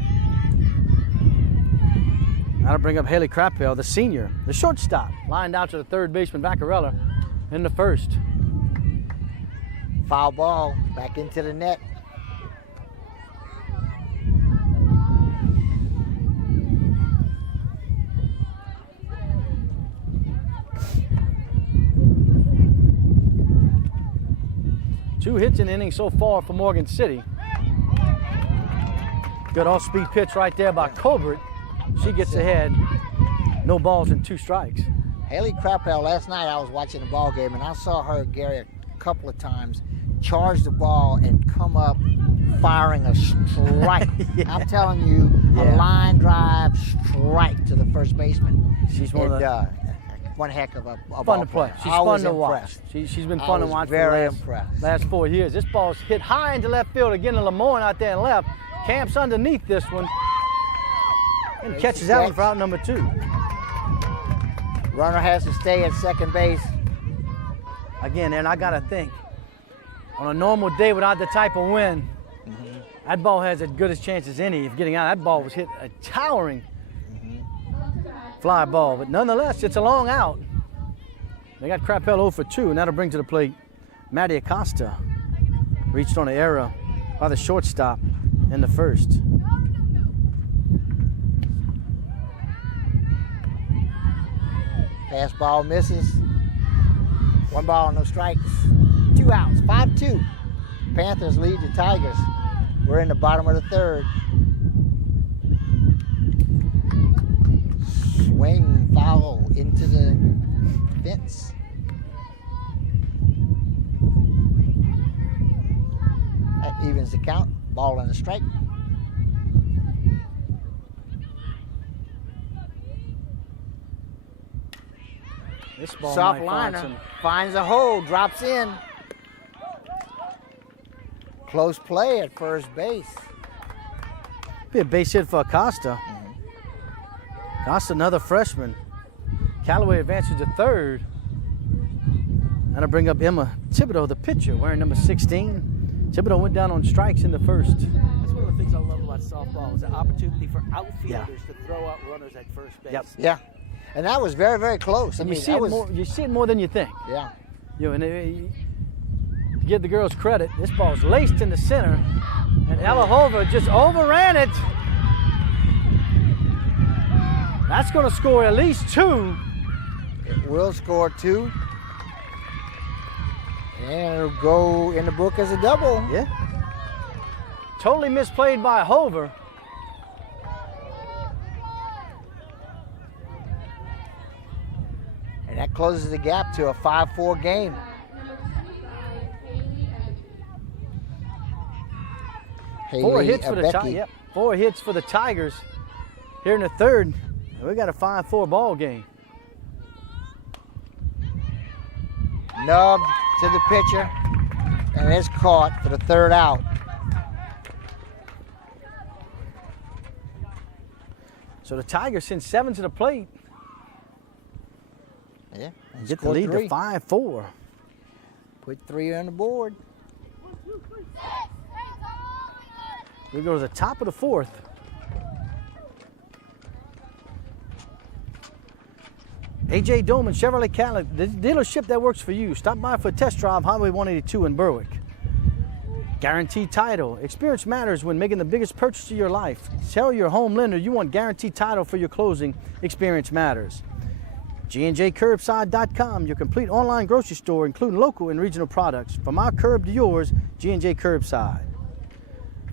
That'll bring up Haley Krappel, the senior, the shortstop, lined out to the third baseman, Vaccarella, in the first. Foul ball back into the net. Two hits in the inning so far for Morgan City. Good off-speed pitch right there by Colbert. She gets ahead. No balls and 2 strikes. Haley Krappel, last night I was watching the ball game and I saw her, Gary, a couple of times charge the ball and come up firing a strike. Yeah. I'm telling you, a line drive strike to the first baseman. She's one heck of a fun ball to play. player. She's I fun was to watch. impressed. She's been I fun to was watch very for the impressed. last 4 years. This ball's hit high into left field again to Lemoyne out there and left. Camps underneath this one and catches that one for out number 2. Runner has to stay at second base. Again, and I gotta think, on a normal day without the type of wind, that ball has as good a chance as any of getting out. That ball was hit a towering fly ball, but nonetheless, it's a long out. They got Krappel 0 for 2, and that'll bring to the plate Maddie Acosta. Reached on an error by the shortstop in the first. Fastball misses. 1 ball, no strikes. 2 outs, 5-2. Panthers lead the Tigers. We're in the bottom of the third. Swing foul into the fence. That evens the count. Ball and a strike. This ball Soft might find liner. some. Finds a hole, drops in. Close play at first base. Be a base hit for Acosta. Acosta, another freshman. Callaway advances to third. And I bring up Emma Thibodeau, the pitcher, wearing number 16. Thibodeau went down on strikes in the first. That's one of the things I love about softball is the opportunity for outfielders to throw out runners at first base. Yep. Yeah. And that was very, very close. You see it more than you think. Yeah. You know, and to give the girls credit, this ball's laced in the center, and Alahova just overran it. That's going to score at least 2. It will score 2. And it'll go in the book as a double. Yeah. Totally misplayed by Hover. And that closes the gap to a 5-4 game. Four Haley hits for the Abeki. Yep. 4 hits for the Tigers here in the third. We got a 5-4 ball game. Nubbed to the pitcher, and it's caught for the third out. So the Tigers send 7 to the plate. Yeah, And get the lead to 5-4. Put 3 on the board. We go to the top of the 4th. AJ Doman Chevrolet Cadillac, the dealership that works for you. Stop by for a test drive, Highway 182 in Berwick. Guaranteed title. Experience matters when making the biggest purchase of your life. Tell your home lender you want guaranteed title for your closing. Experience matters. GNJCurbside.com, your complete online grocery store, including local and regional products. From our curb to yours, G&J Curbside.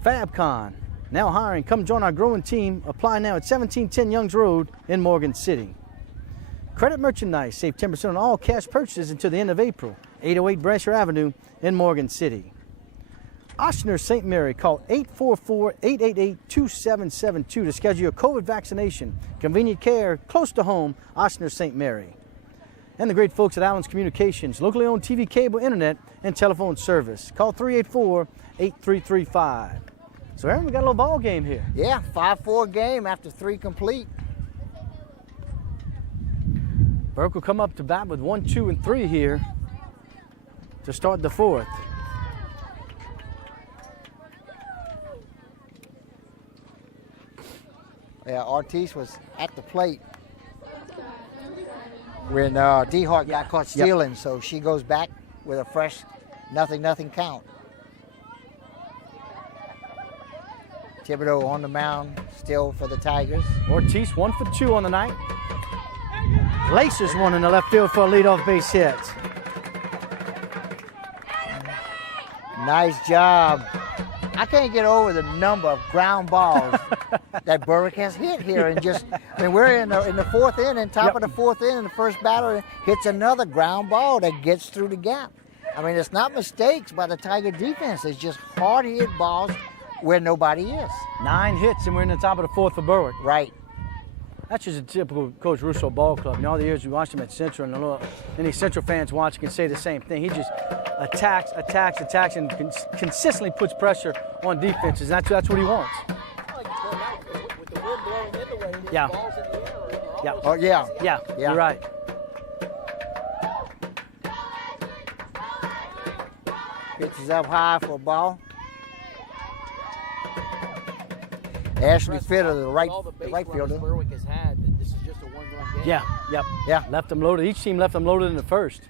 FabCon, now hiring. Come join our growing team. Apply now at 1710 Youngs Road in Morgan City. Credit Merchandise, save 10% on all cash purchases until the end of April. 808 Brasher Avenue in Morgan City. Ochsner St. Mary, call 844-888-2772 to schedule your COVID vaccination. Convenient care, close to home, Ochsner St. Mary. And the great folks at Allen's Communications, locally owned TV, cable, internet, and telephone service. Call 384-8335. So Aaron, we got a little ball game here. Yeah, 5-4 game after 3 complete. Burke will come up to bat with 1, 2, and 3 here to start the 4th. Yeah, Ortiz was at the plate when DeHart got caught stealing, so she goes back with a fresh 0-0 count. Thibodeau on the mound still for the Tigers. Ortiz 1 for 2 on the night. Laces one in the left field for a leadoff base hit. Nice job. I can't get over the number of ground balls that Berwick has hit here, and just, I mean, we're in the 4th inning, top of the 4th inning, the first batter hits another ground ball that gets through the gap. I mean, it's not mistakes by the Tiger defense, it's just hard hit balls where nobody is. 9 hits and we're in the top of the 4th for Berwick. Right. That's just a typical Coach Russo ball club. In all the years we watched him at Central, and any Central fans watching can say the same thing. He just attacks, and consistently puts pressure on defenses. That's what he wants. With the wind blowing in the way, and Yeah. balls in the air are Yeah. Oh, yeah. Yeah, Yeah. you're right. Pitches up high for a ball. Ashley Fitter, the right fielder. Berwick has had, this is just a one-run game. Yeah, yep. Yeah. Left them loaded. Each team left them loaded in the first.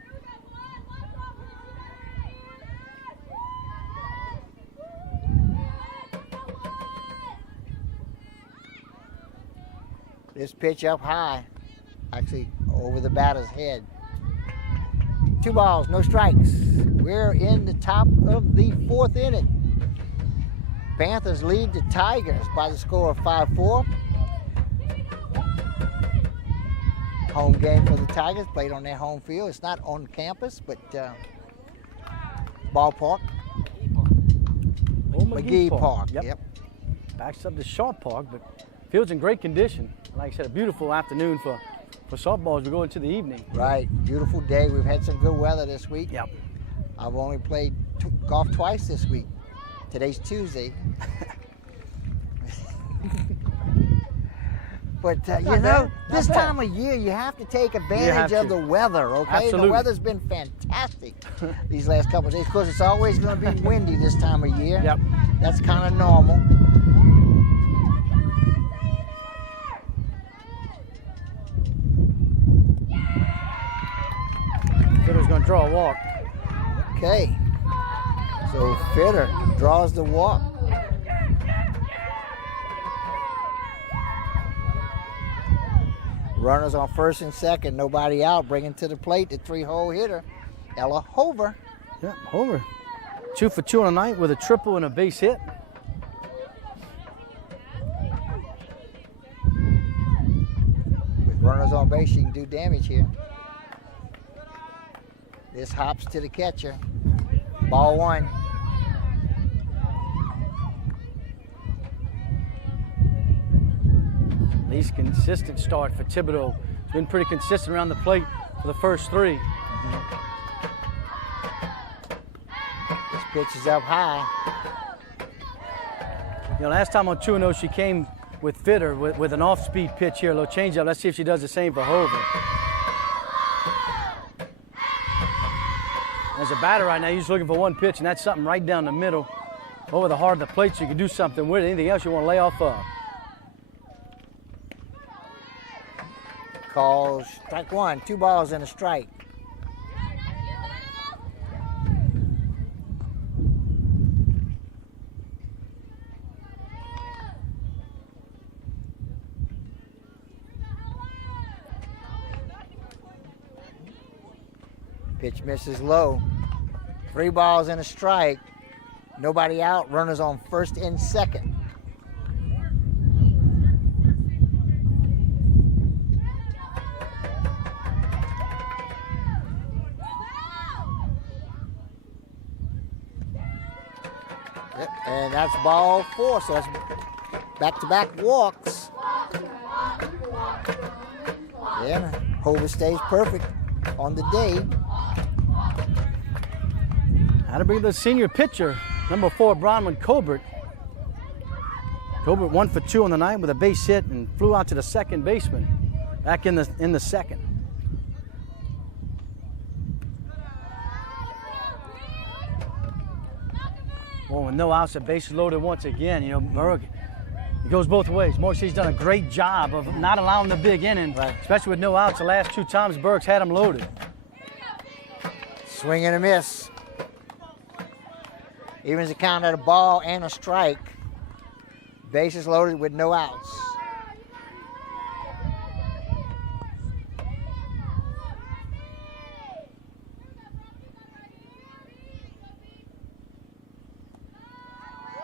This pitch up high, actually over the batter's head. 2 balls, no strikes. We're in the top of the 4th inning. Panthers lead the Tigers by the score of 5-4. Home game for the Tigers, played on their home field. It's not on campus, but ballpark. Old McGee Park. Yep. Backs up to Shaw Park, but field's in great condition. Like I said, a beautiful afternoon for for softball as we go into the evening. Right, beautiful day. We've had some good weather this week. Yep. I've only played golf twice this week. Today's Tuesday. But you know, this time of year you have to take advantage of the weather, okay? Absolutely. The weather's been fantastic these last couple of days. Of course, it's always going to be windy this time of year. Yep. That's kind of normal. Fitter's going to draw a walk. Okay. So Fitter draws the walk. Runners on first and second, nobody out. Bringing to the plate the 3-hole hitter, Ella Hover. Yep, Hover. 2 for 2 on the night with a triple and a base hit. With runners on base, she can do damage here. This hops to the catcher. Ball 1. At least consistent start for Thibodeau. He's been pretty consistent around the plate for the first 3. This pitch is up high. You know, last time on 2-0, she came with Fitter with an off-speed pitch here, a little changeup. Let's see if she does the same for Hover. As a batter right now, you're just looking for one pitch, and that's something right down the middle over the heart of the plate so you can do something with it. Anything else you want to lay off of. Calls strike 1, 2 balls and a strike. Pitch misses low. 3 balls and a strike. Nobody out. Runners on first and second. Yep, and that's ball 4. So that's back-to-back walks. Yeah, Hover stays perfect on the day. How to bring the senior pitcher, number 4, Bronwyn Colbert. Colbert 1 for 2 on the night with a base hit and flew out to the second baseman, back in the second. Well, with no outs, the bases loaded once again. You know, Berwick, it goes both ways. Morrissey's done a great job of not allowing the big inning, right, especially with no outs. The last 2 times Berwick's had them loaded. Swing and a miss. Evens the count at a ball and a strike. Bases loaded with no outs.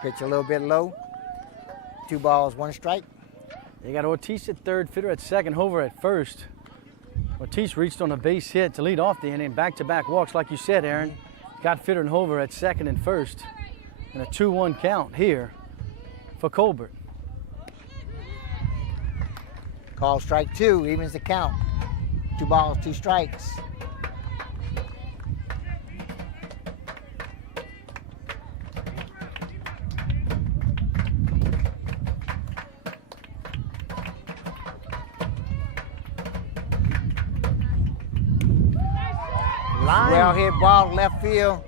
Pitch a little bit low. 2 balls, 1 strike. They got Ortiz at third, Fitter at second, Hover at first. Ortiz reached on a base hit to lead off the inning. Back-to-back walks, like you said, Aaron. Got Fitter and Hover at second and first. And a 2-1 count here for Colbert. Call strike 2, evens the count. 2 balls, 2 strikes. Well hit ball left field,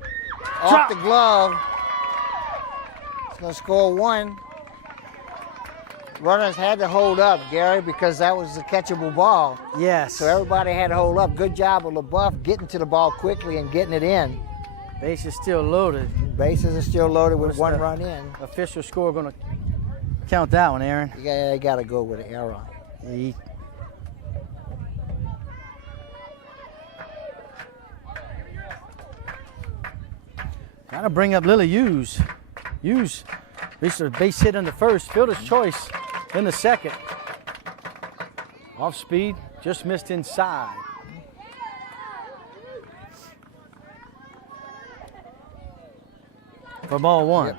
off the glove. It's going to score 1. Runners had to hold up, Gary, because that was a catchable ball. Yes. So everybody had to hold up. Good job of LaBeouf getting to the ball quickly and getting it in. Base is still loaded. Bases are still loaded with 1 run in. Official score going to count that one, Aaron. You got to go with an error. Got to bring up Lily Hughes. Hughes reached a base hit in the first. Fielder's choice in the second. Off speed, just missed inside. For ball 1. Yep.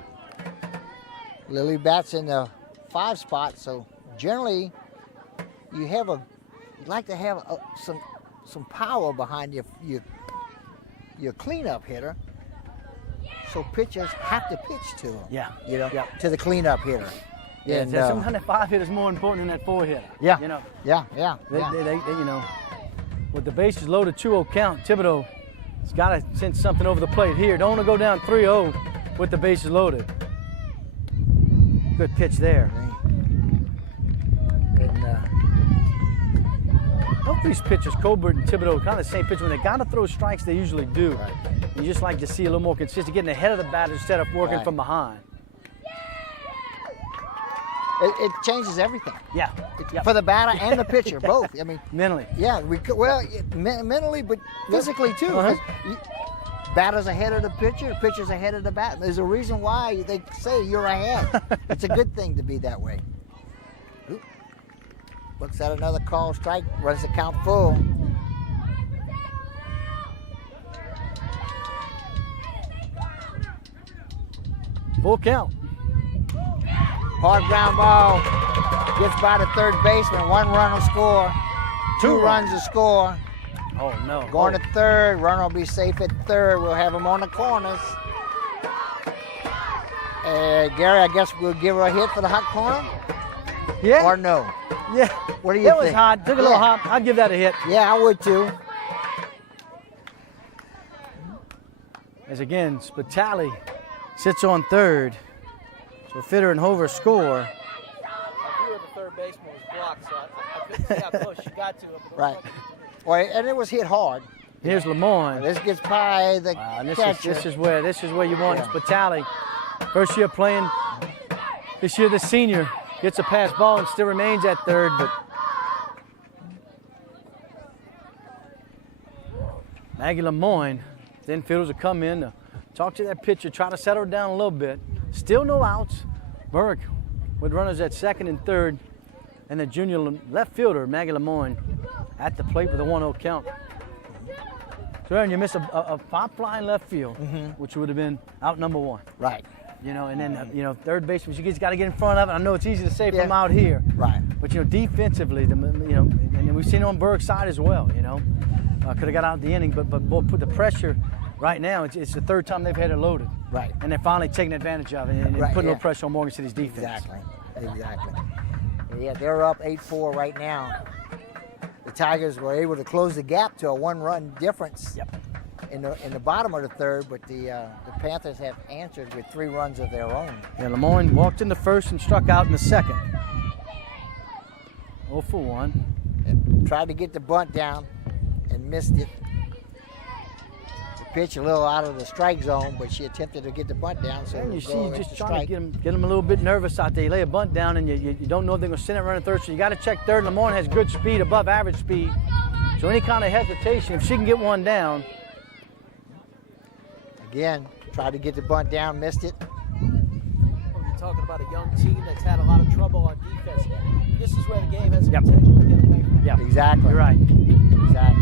Lily bats in the 5 spot, so generally you have a you'd like to have some power behind your cleanup hitter, so pitchers have to pitch to him. Yeah. You know, Yep. to the cleanup hitter. Yeah, And, sometimes that 5 hitter is more important than that 4 hitter. Yeah. You know, Yeah. they, you know, with the bases loaded, 2-0 count, Thibodeau has got to send something over the plate here. Don't want to go down 3-0 with the bases loaded. Good pitch there. And, Both these pitchers, Colbert and Thibodeau, kind of the same pitch. When they got to throw strikes, they usually do. Right. You just like to see a little more consistent, getting ahead of the batter instead of working Right. from behind. it changes everything. Yeah. Yep. For the batter and the pitcher, both. I mean, Mentally. yeah, mentally, but physically too. Uh-huh. 'Cause batter's ahead of the pitcher, pitcher's ahead of the bat. There's a reason why they say you're ahead. It's a good thing to be that way. Oop. Looks at another call strike, runs the count full. Full count. Hard ground ball, gets by the third baseman, 1 run will score, 2 runs to score. Oh, no. Going to third, runner will be safe at third. We'll have him on the corners. Gary, I guess we'll give her a hit for the hot corner, Yeah. or no? Yeah. What do you That think? was hot. Took a little Yeah. hop. I'd give that a hit. Yeah, I would too. As again, Spitali sits on third. So Fitter and Hover score. My view of the third baseman was blocked, so I couldn't see how close she got to him. Right. Well, and it was hit hard. Here's Lemoyne. This gets by the Wow, and catcher. this is where you want Yeah. Spitali. First year playing. This year the senior gets a pass ball and still remains at third, but Maggie Lemoyne, the infielders will come in to talk to that pitcher, try to settle her down a little bit. Still no outs. Berwick with runners at second and third, and the junior left fielder, Maggie Lemoyne, at the plate with a 1-0 count. So Aaron, you miss a pop fly in left field, which would have been out number 1. Right. You know, and then third baseman, you just got to get in front of it. I know it's easy to say from out here, Right. but defensively, and we've seen it on Berwick's side as well. Could have got out the inning, but boy, put the pressure. Right now, it's the third time they've had it loaded. Right. And they're finally taking advantage of it and Right, putting a yeah. little pressure on Morgan City's defense. Exactly. Yeah, they're up 8-4 right now. The Tigers were able to close the gap to a 1-run difference. Yep. In the bottom of the third, but the Panthers have answered with 3 runs of their own. Yeah, Lemoyne walked in the first and struck out in the second. 0 for 1. And tried to get the bunt down and missed it. The pitch a little out of the strike zone, but she attempted to get the bunt down. So And you it see, would you go just extra trying to strike. get them a little bit nervous out there. You lay a bunt down and you don't know if they're going to send it running third, so you got to check third. Lemoyne has good speed, above average speed. So any kind of hesitation, if she can get one down. Again, tried to get the bunt down, missed it. When you're talking about a young team that's had a lot of trouble on defense, this is where the game has the Yep. potential to get away from. Yeah, Exactly. You're right. Exactly.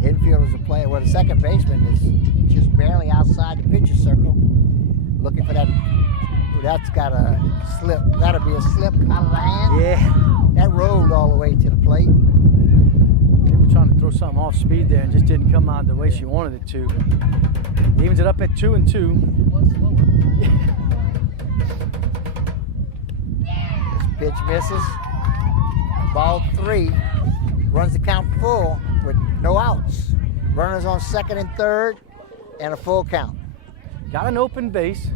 Infielders are playing. Well, the second baseman is just barely outside the pitcher circle, looking for that. Ooh, that's got a slip. That'll be a slip out of the hand. Yeah. That rolled all the way to the plate. They were trying to throw something off speed there and just didn't come out the way she wanted it to. Evens it up at 2-2. This pitch misses. Ball 3. Runs the count full with no outs. Runners on second and third, and a full count. Got an open base.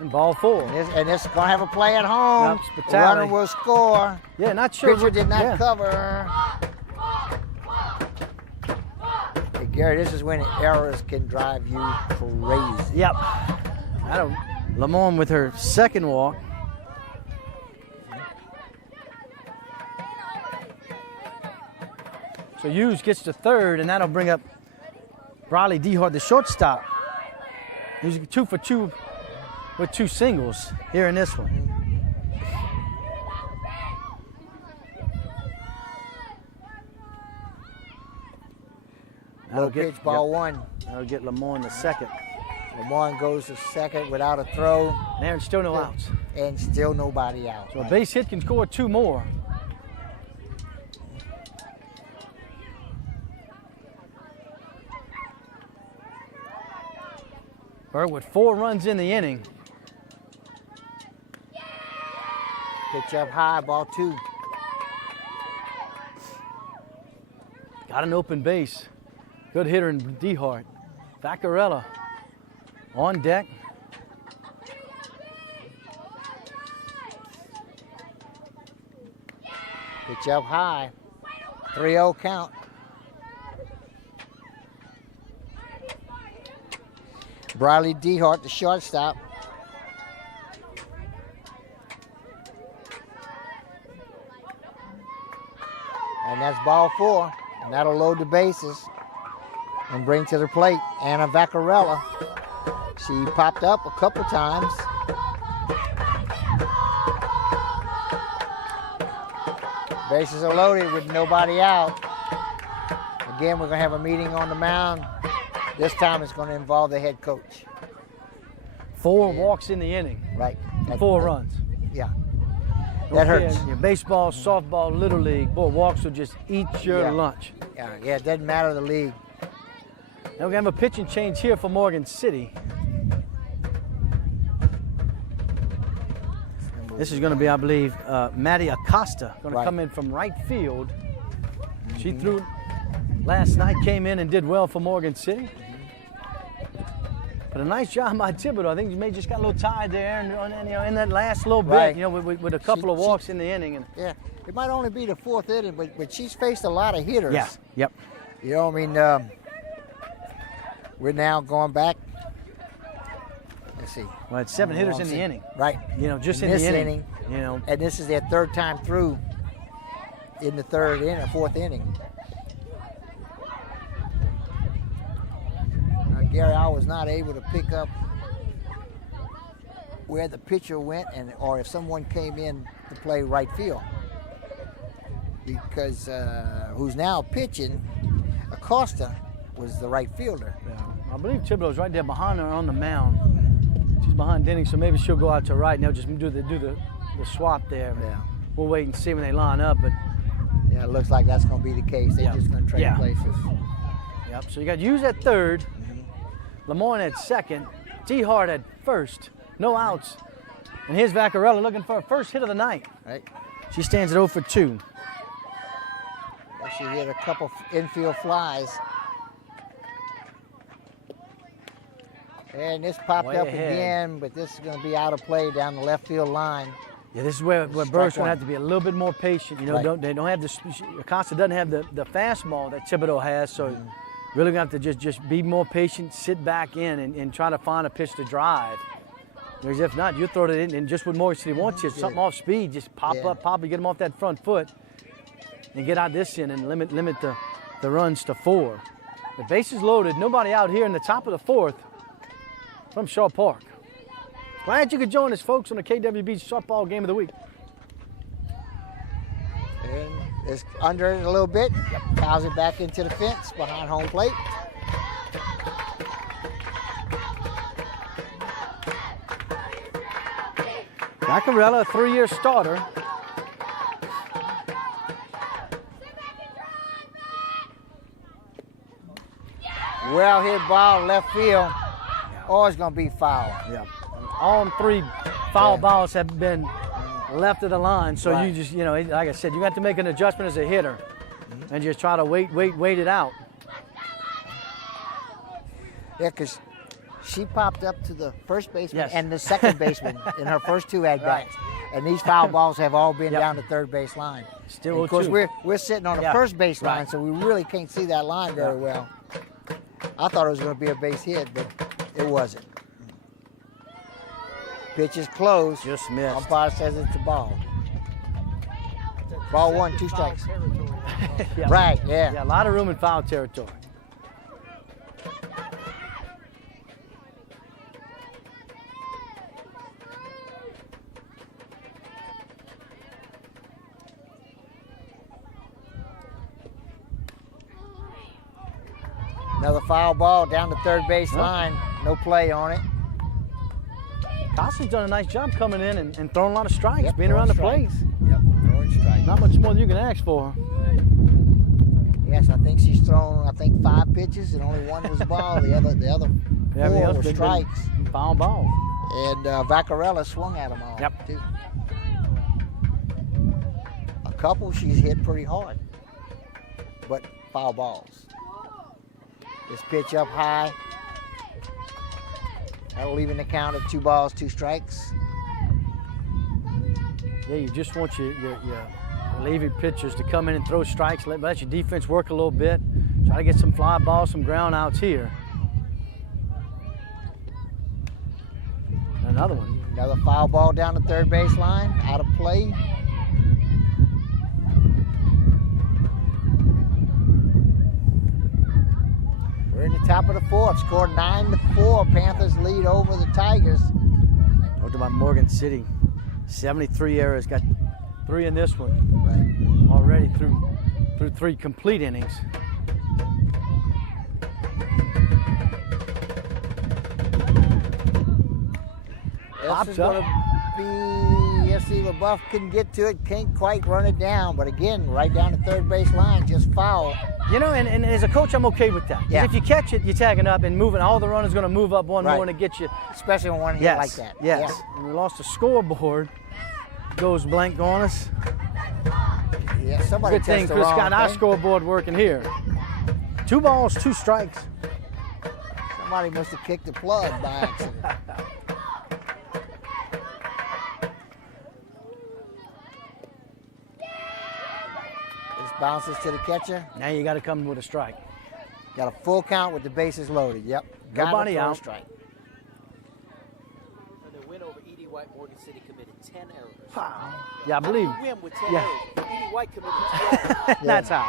And ball 4. And this is going to have a play at home. Yep, The runner Spitali. will score. Yeah, not sure. Pitcher did not yeah. cover. Hey, Gary, this is when errors can drive you crazy. Yep. Lemoyne with her second walk. So Hughes gets to third, and that'll bring up Briley Dehart, the shortstop. He's 2 for 2 with 2 singles here in this one. Low pitch, ball one. That'll get Lamar in the second. Lamar goes to second without a throw. There's still no outs. And still nobody out. So a base hit can score 2 more. Berg with 4 runs in the inning. Pitch up high, ball 2. Got an open base. Good hitter in DeHart. Vaccarella on deck. Pitch up high. 3-0 count. Briley DeHart, the shortstop. And that's ball 4. And that'll load the bases and bring to the plate Anna Vaccarella. She popped up a couple times. Bases are loaded with nobody out. Again, we're going to have a meeting on the mound. This time it's going to involve the head coach. 4 walks in the inning. Right. 4 runs. Yeah. That hurts. Yeah, baseball, softball, little league. Boy, walks will just eat your lunch. Yeah, it doesn't matter the league. Now we have a pitching change here for Morgan City. This is going to be, I believe, Maddie Acosta going to come in from right field. She threw last night, came in and did well for Morgan City. But a nice job by Thibodeau. I think he may just got a little tired there, and in that last little bit, with a couple of walks in the inning. And yeah, it might only be the 4th inning, but she's faced a lot of hitters. Yeah. Yep. You know, I mean, we're now going back. Let's see. Well, it's 7 hitters in the inning. Right. You know, just in this the inning. You know, and this is their 3rd time through in the 4th inning. Gary, I was not able to pick up where the pitcher went, or if someone came in to play right field, because who's now pitching, Acosta, was the right fielder. Yeah. I believe Thibodeau's right there behind her on the mound. She's behind Denning, so maybe she'll go out to right, and they'll just do the swap there. Yeah. We'll wait and see when they line up, but yeah, it looks like that's going to be the case. They're just going to trade places. Yep. So you got Hughes at 3rd. Lemoyne at 2nd, DeHart at 1st, no outs. And here's Vaccarella looking for her first hit of the night. Right. She stands at 0 for 2. She hit a couple infield flies. And this popped up again, but this is going to be out of play down the left field line. Yeah, this is where Berg's going to have to be a little bit more patient. You know, they don't have this. Acosta doesn't have the fastball that Thibodeau has, so. Really gonna have to just be more patient, sit back in, and try to find a pitch to drive. Because if not, you throw it in, and just what Morgan City wants you, something off speed, just pop up, get them off that front foot, and get out this in and limit the runs to 4. The bases loaded, nobody out here in the top of the 4th from Shaw Park. Glad you could join us, folks, on the KWBJ softball game of the week. And it's under it a little bit. Fouls it back into the fence behind home plate. Vaccarella, a 3-year starter. Well hit ball left field. Oh, it's going to be foul. Yeah. All 3 foul balls have been left of the line, so you just, like I said, you got to make an adjustment as a hitter and just try to wait it out. Yeah, because she popped up to the first baseman and the second baseman in her first 2 at-bats. And these foul balls have all been down the 3rd base line. Still, and of course, we're sitting on the first base line, so we really can't see that line very well. I thought it was going to be a base hit, but it wasn't. Pitch is closed. Just missed. Umpire says it's a ball. Ball 1, 2 strikes. Right, yeah. Yeah, a lot of room in foul territory. Another foul ball down the third base line. No play on it. Costin's done a nice job coming in and throwing a lot of strikes, Yep, being throwing around the strikes. plate. Yep, throwing strikes. Not much more than you can ask for. Yes, I think she's thrown, 5 pitches and only one was a ball. The other four were strikes. Foul ball. And Vaccarella swung at them all. Yep. Too. A couple she's hit pretty hard, but foul balls. This pitch up high. That'll even the count at 2 balls, 2 strikes. Yeah, you just want your relieving pitchers to come in and throw strikes, let your defense work a little bit. Try to get some fly balls, some ground outs here. Another one. Another foul ball down the third base line, out of play. We're in the top of the 4th, scored 9-4. Panthers lead over the Tigers. Talked about Morgan City. 73 errors, got 3 in this one. Right. Already through 3 complete innings. This is going to be, S.C. LaBeouf couldn't get to it, can't quite run it down, but again, right down the third base line, just foul. You know, and as a coach, I'm okay with that. Yeah. If you catch it, you're tagging up and moving. All the runners going to move up one Right. more and it gets you. Especially when one hit like that. Yes. Yeah. And we lost the scoreboard. Goes blank on us. Yeah, somebody Good thing touched the Chris wrong got our thing. scoreboard working here. 2 balls, 2 strikes. Somebody must have kicked the plug by accident. This bounces to the catcher. Now you got to come with a strike. Got a full count with the bases loaded. Yep. Got Nobody it for a out. strike. And the win over Berwick-Morgan City committed 10 errors. Wow. Yeah, I believe. Win with 10 Yeah. errors. Berwick committed 2 errors. That's how.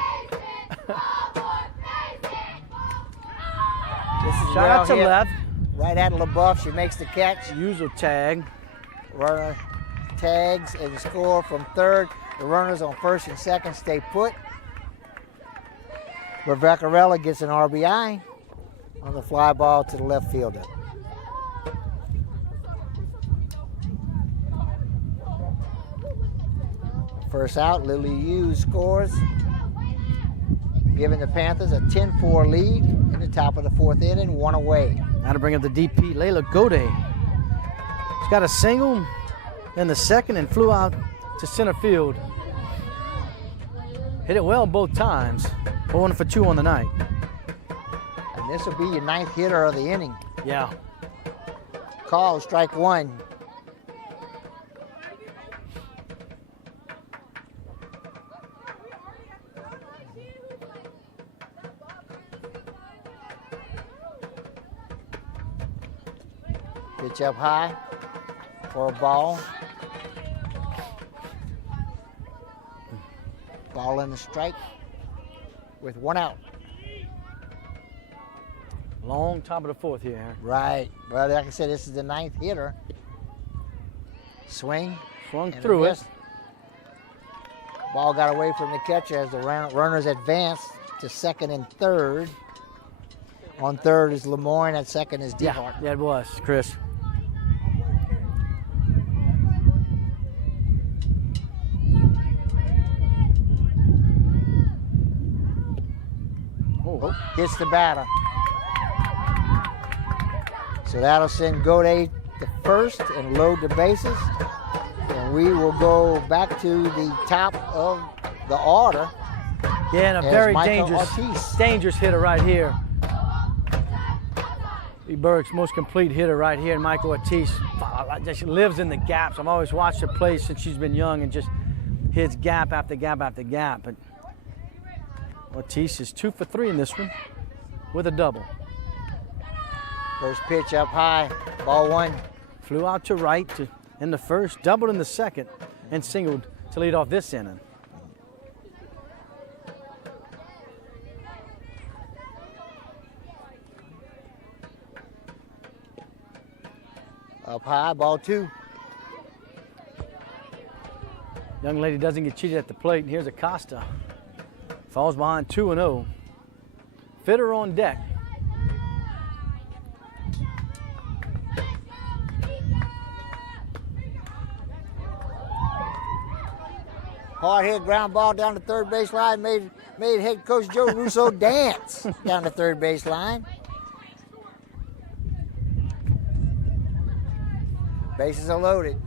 This is Shot out to well hit. left. Right at LaBeouf. She makes the catch. Usual tag. Runner tags and score from third. The runners on first and second stay put. But Vaccarella gets an RBI on the fly ball to the left fielder. First out, Lily Hughes scores, giving the Panthers a 10-4 lead in the top of the 4th inning, 1 away. Now to bring up the DP, Layla Gode. She's got a single in the second and flew out to center field. Hit it well both times. 1 for 2 on the night. And this will be your 9th hitter of the inning. Yeah. Call, strike 1. Pitch up high for a ball. Ball in the strike with 1 out. Long top of the 4th here. Right. Well, like I said, this is the 9th hitter. Swing. Swung and through a it. miss. Ball got away from the catcher as the runners advanced to second and third. On third is Lemoyne. At second is DeHart. Yeah, it was, Chris. Oh, hits the batter. So that'll send Gode to first and load the bases. And we will go back to the top of the order. Yeah, and a as very Michael Ortiz. dangerous hitter right here. Berwick's most complete hitter right here, and Michael Ortiz just lives in the gaps. I've always watched her play since she's been young and just hits gap after gap after gap. But Ortiz is 2 for 3 in this one with a double. First pitch up high, ball 1. Flew out to right in the first, doubled in the second, and singled to lead off this inning. Up high, ball 2. Young lady doesn't get cheated at the plate, and here's Acosta. Falls behind 2-0. Fitter on deck. Hard hit ground ball down the third base line made head coach Joe Russo dance down the third base line. Bases are loaded.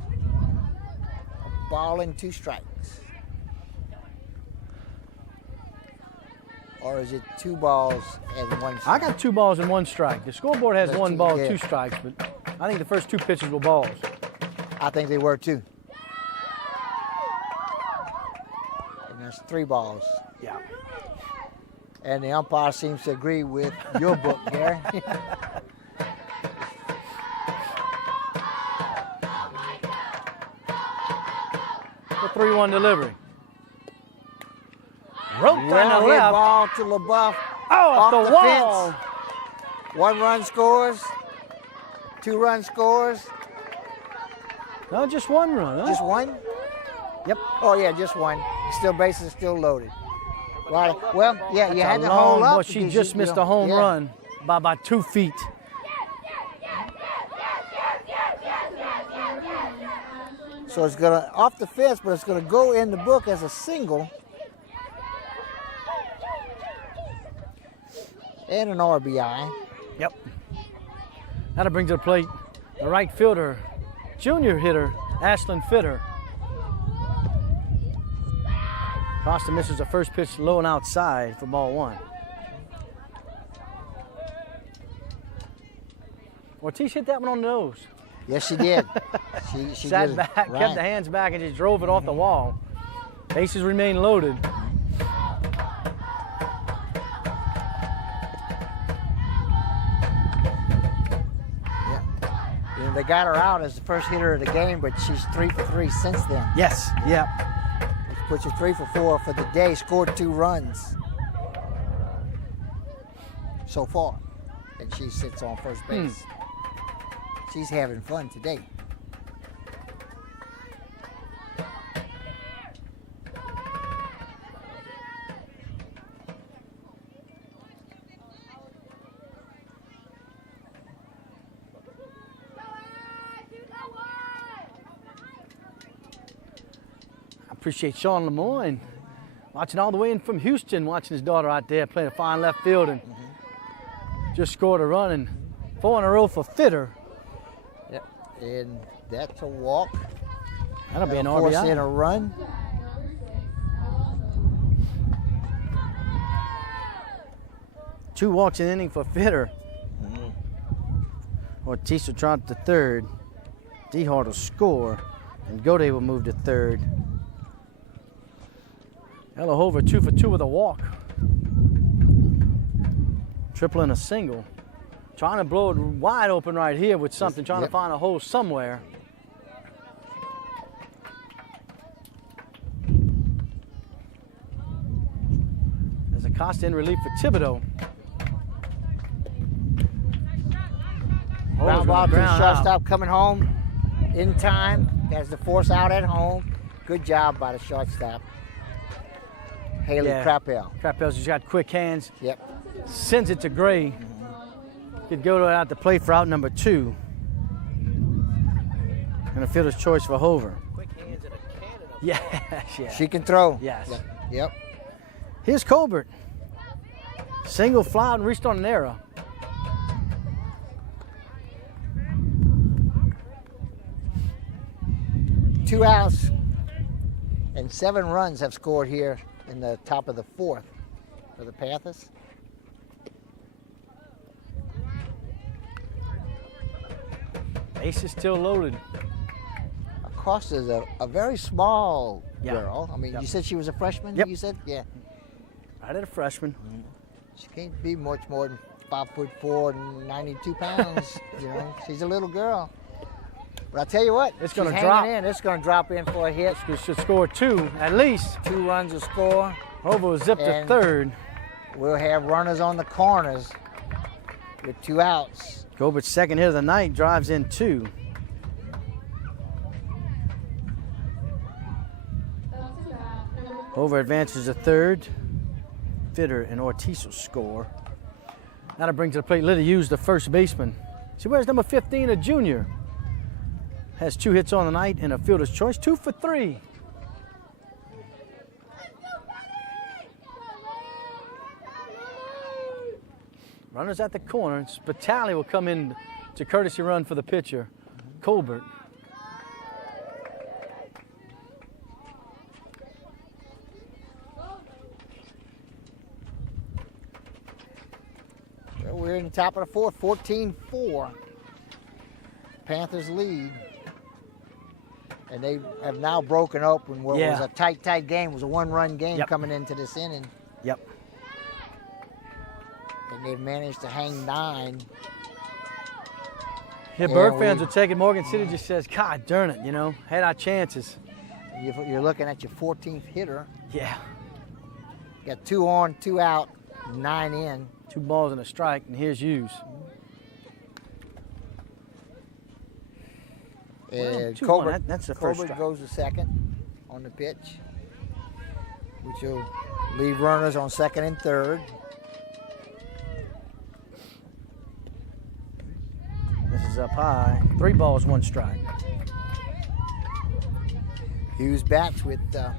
A ball and 2 strikes. Or is it 2 balls and 1 strike? I got 2 balls and 1 strike. The scoreboard has That's 1 two- ball, yeah. 2 strikes, but I think the first 2 pitches were balls. I think they were too. And there's 3 balls. Yeah. And the umpire seems to agree with your book, Gary. The 3-1 delivery. Rope down Well the hit left. ball to LaBeouf. Oh, off off the the wall. fence. 1 run scores. 2 run scores. No, just 1 run. Huh? Just 1? Yep. Oh yeah, just 1. Still bases still loaded. Right. Well, yeah, you had to Long hold up. ball. She because just you missed know, a home yeah. run by about 2 feet. So it's gonna off the fence, but it's gonna go in the book as a single. And an RBI. Yep. That'll bring to the plate the right fielder, junior hitter, Ashlyn Fitter. Costa misses the first pitch low and outside for ball 1. Ortiz hit that one on the nose. Yes, she did. she Sat did. back, Right. kept the hands back, and just drove it off the wall. Bases remain loaded. Yeah. You know, they got her out as the first hitter of the game, but she's 3 for 3 since then. Yes, yeah. Which puts her 3 for 4 for the day. Scored 2 runs so far, and she sits on first base. She's having fun today. I appreciate Sean Lemoyne watching all the way in from Houston, watching his daughter out there playing a fine left field and just scored a run and 4 in a row for Fitter. Yep. And that's a walk. That'll be an Force in RBI. a run. Two walks in inning for Fitter. Ortiz will trot to third. DeHart will score, and Gode will move to third. Ella Hover 2 for 2 with a walk. Triple and a single. Trying to blow it wide open right here with something, trying to find a hole somewhere. There's Acosta in relief for Thibodeau. Ground ball to the ground out. shortstop coming home in time. Has the force out at home. Good job by the shortstop. Haley Crappell. Crappell's just got quick hands. Yep. Sends it to Gray. Could go out to play for out number 2. And a fielder's choice for Hover. Quick hands and a cannon of Yes, yeah. She can throw. Yes. Yep. Here's Colbert. Single fly and reached on an error. Two outs and 7 runs have scored here in the top of the 4th for the Panthers. Base is still loaded. Acosta's a very small Yeah. girl. I mean, Yep. you said she was a freshman? Yep. You said? Yeah. Right at a freshman. She can't be much more than 5'4" and 92 pounds. You know, she's a little girl. But I tell you what, It's she's gonna hanging drop. in. It's going to drop in for a hit. She should score 2 at least. 2 runs will score. Hover will zip to And- third. We'll have runners on the corners with 2 outs. Colbert's second hit of the night drives in 2. Hover advances to third. Fitter and Ortiz will score. That'll bring to the plate Lydia Hughes, the first baseman. She wears number 15, a junior. Has 2 hits on the night and a fielder's choice, 2 for 3. Runners at the corner. Spitali will come in to courtesy run for the pitcher, Colbert. Well, we're in the top of the fourth, 14-4. Panthers lead. And they have now broken open what was a tight game. It was a one-run game coming into this inning. Yep. And they've managed to hang 9. Yeah, Berg fans are taking Morgan City just says, God darn it, you know, had our chances. You're looking at your 14th hitter. Yeah. Got 2 on, 2 out, 9 in. 2 balls and a strike, and here's Hughes. Colbert, that's the first Colbert strike. goes to second on the pitch, which will leave runners on second and third. This is up high. 3 balls, 1 strike. Hughes bats with a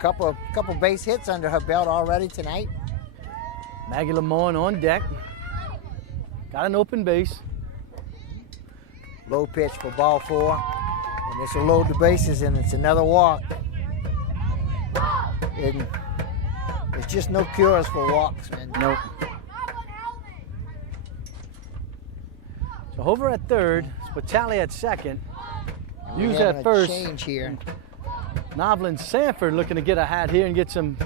couple base hits under her belt already tonight. Maggie Lemoyne on deck. Got an open base. Low pitch for ball 4. And this will load the bases, and it's another walk. And there's just no cures for walks, man. Nope. So Hover at third, Spitali at second. Hughes at first. Change here. Novlin Sanford looking to get a hat here and get some.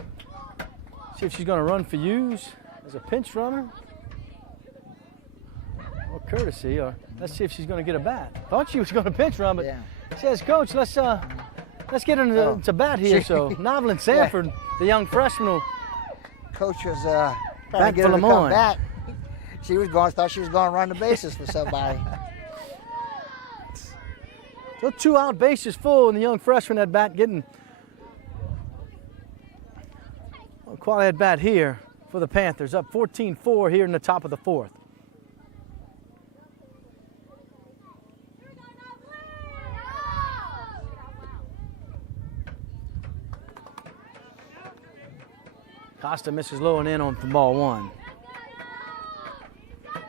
See if she's going to run for Hughes as a pinch runner. Or courtesy, or let's see if she's going to get a bat. Thought she was going to pinch run, but says, Coach, let's get her to bat here. So Novlin Sanford, the young freshman, will Coach was trying back to get for her to come Lemoyne. back. Thought she was going to run the bases for somebody. So 2 out, bases full, and the young freshman at bat getting a quality at bat here for the Panthers. Up 14-4 here in the top of the 4th. Costa misses low and in on ball 1.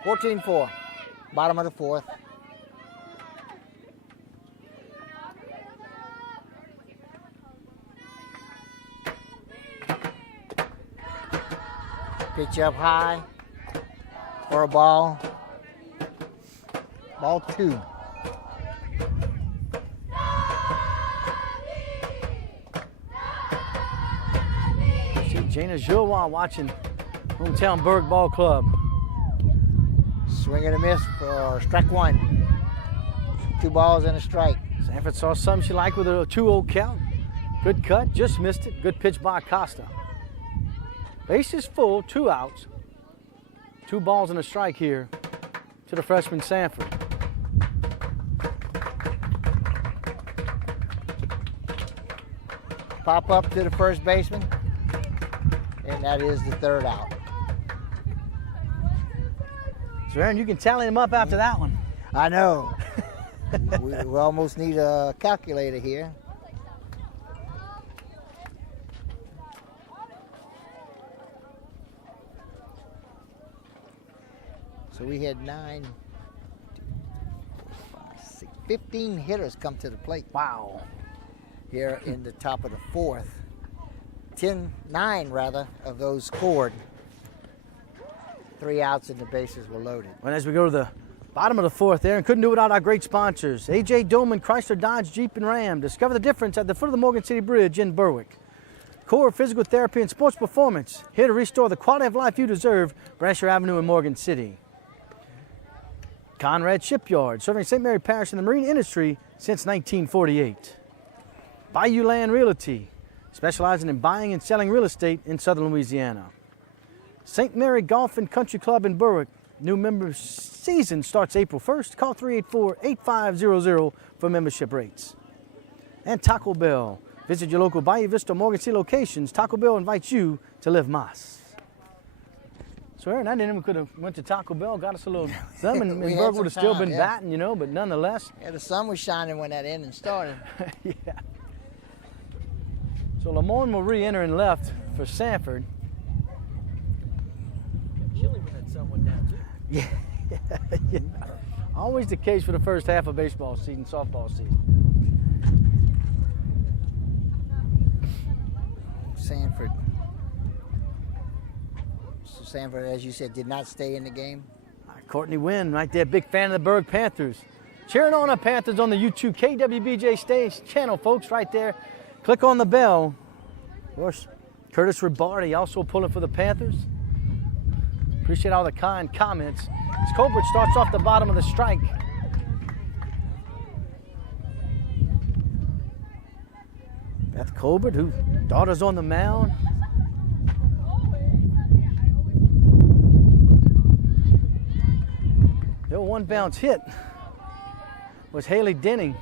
14-4, bottom of the 4th. Pitch up high for a ball. Ball 2. See Jana Gilroy watching hometown Berg Ball Club. Swing and a miss for strike 1. 2 balls and a strike. Sanford saw something she liked with a 2-0 count. Good cut, just missed it. Good pitch by Costa. Bases full, 2 outs. 2 balls and a strike here to the freshman Sanford. Pop up to the first baseman, and that is the 3rd out. So Aaron, you can tally them up after that one. I know. we almost need a calculator here. So we had 15 hitters come to the plate. Wow. Here in the top of the 4th. 9 of those scored. 3 outs and the bases were loaded. And as we go to the bottom of the 4th, Aaron, couldn't do without our great sponsors. A.J. Doman, Chrysler, Dodge, Jeep, and Ram. Discover the difference at the foot of the Morgan City Bridge in Berwick. Core Physical Therapy and Sports Performance. Here to restore the quality of life you deserve. Brasher Avenue in Morgan City. Conrad Shipyard, serving St. Mary Parish and the marine industry since 1948. Bayou Land Realty, specializing in buying and selling real estate in southern Louisiana. St. Mary Golf and Country Club in Berwick. New member season starts April 1st. Call 384-8500 for membership rates. And Taco Bell. Visit your local Bayou Vista Morgan City locations. Taco Bell invites you to live Mas. So Aaron, I didn't even could have went to Taco Bell, got us a little something, and Berg would have still been batting, you know, but nonetheless. Yeah, the sun was shining when that inning started. Yeah. So Lemoyne will re-enter in left for Sanford. Chilly when that sun went down. Yeah. Yeah. Always the case for the first half of baseball season, softball season. Sanford. So Sanford, as you said, did not stay in the game. Courtney Wynn right there, big fan of the Berg Panthers. Cheering on the Panthers on the YouTube KWBJ stage channel, folks, right there. Click on the bell. Of course, Curtis Ribardi also pulling for the Panthers. Appreciate all the kind comments. As Colbert starts off the bottom of the strike. Beth Colbert, whose daughter's on the mound. The one bounce hit was Haley Denning.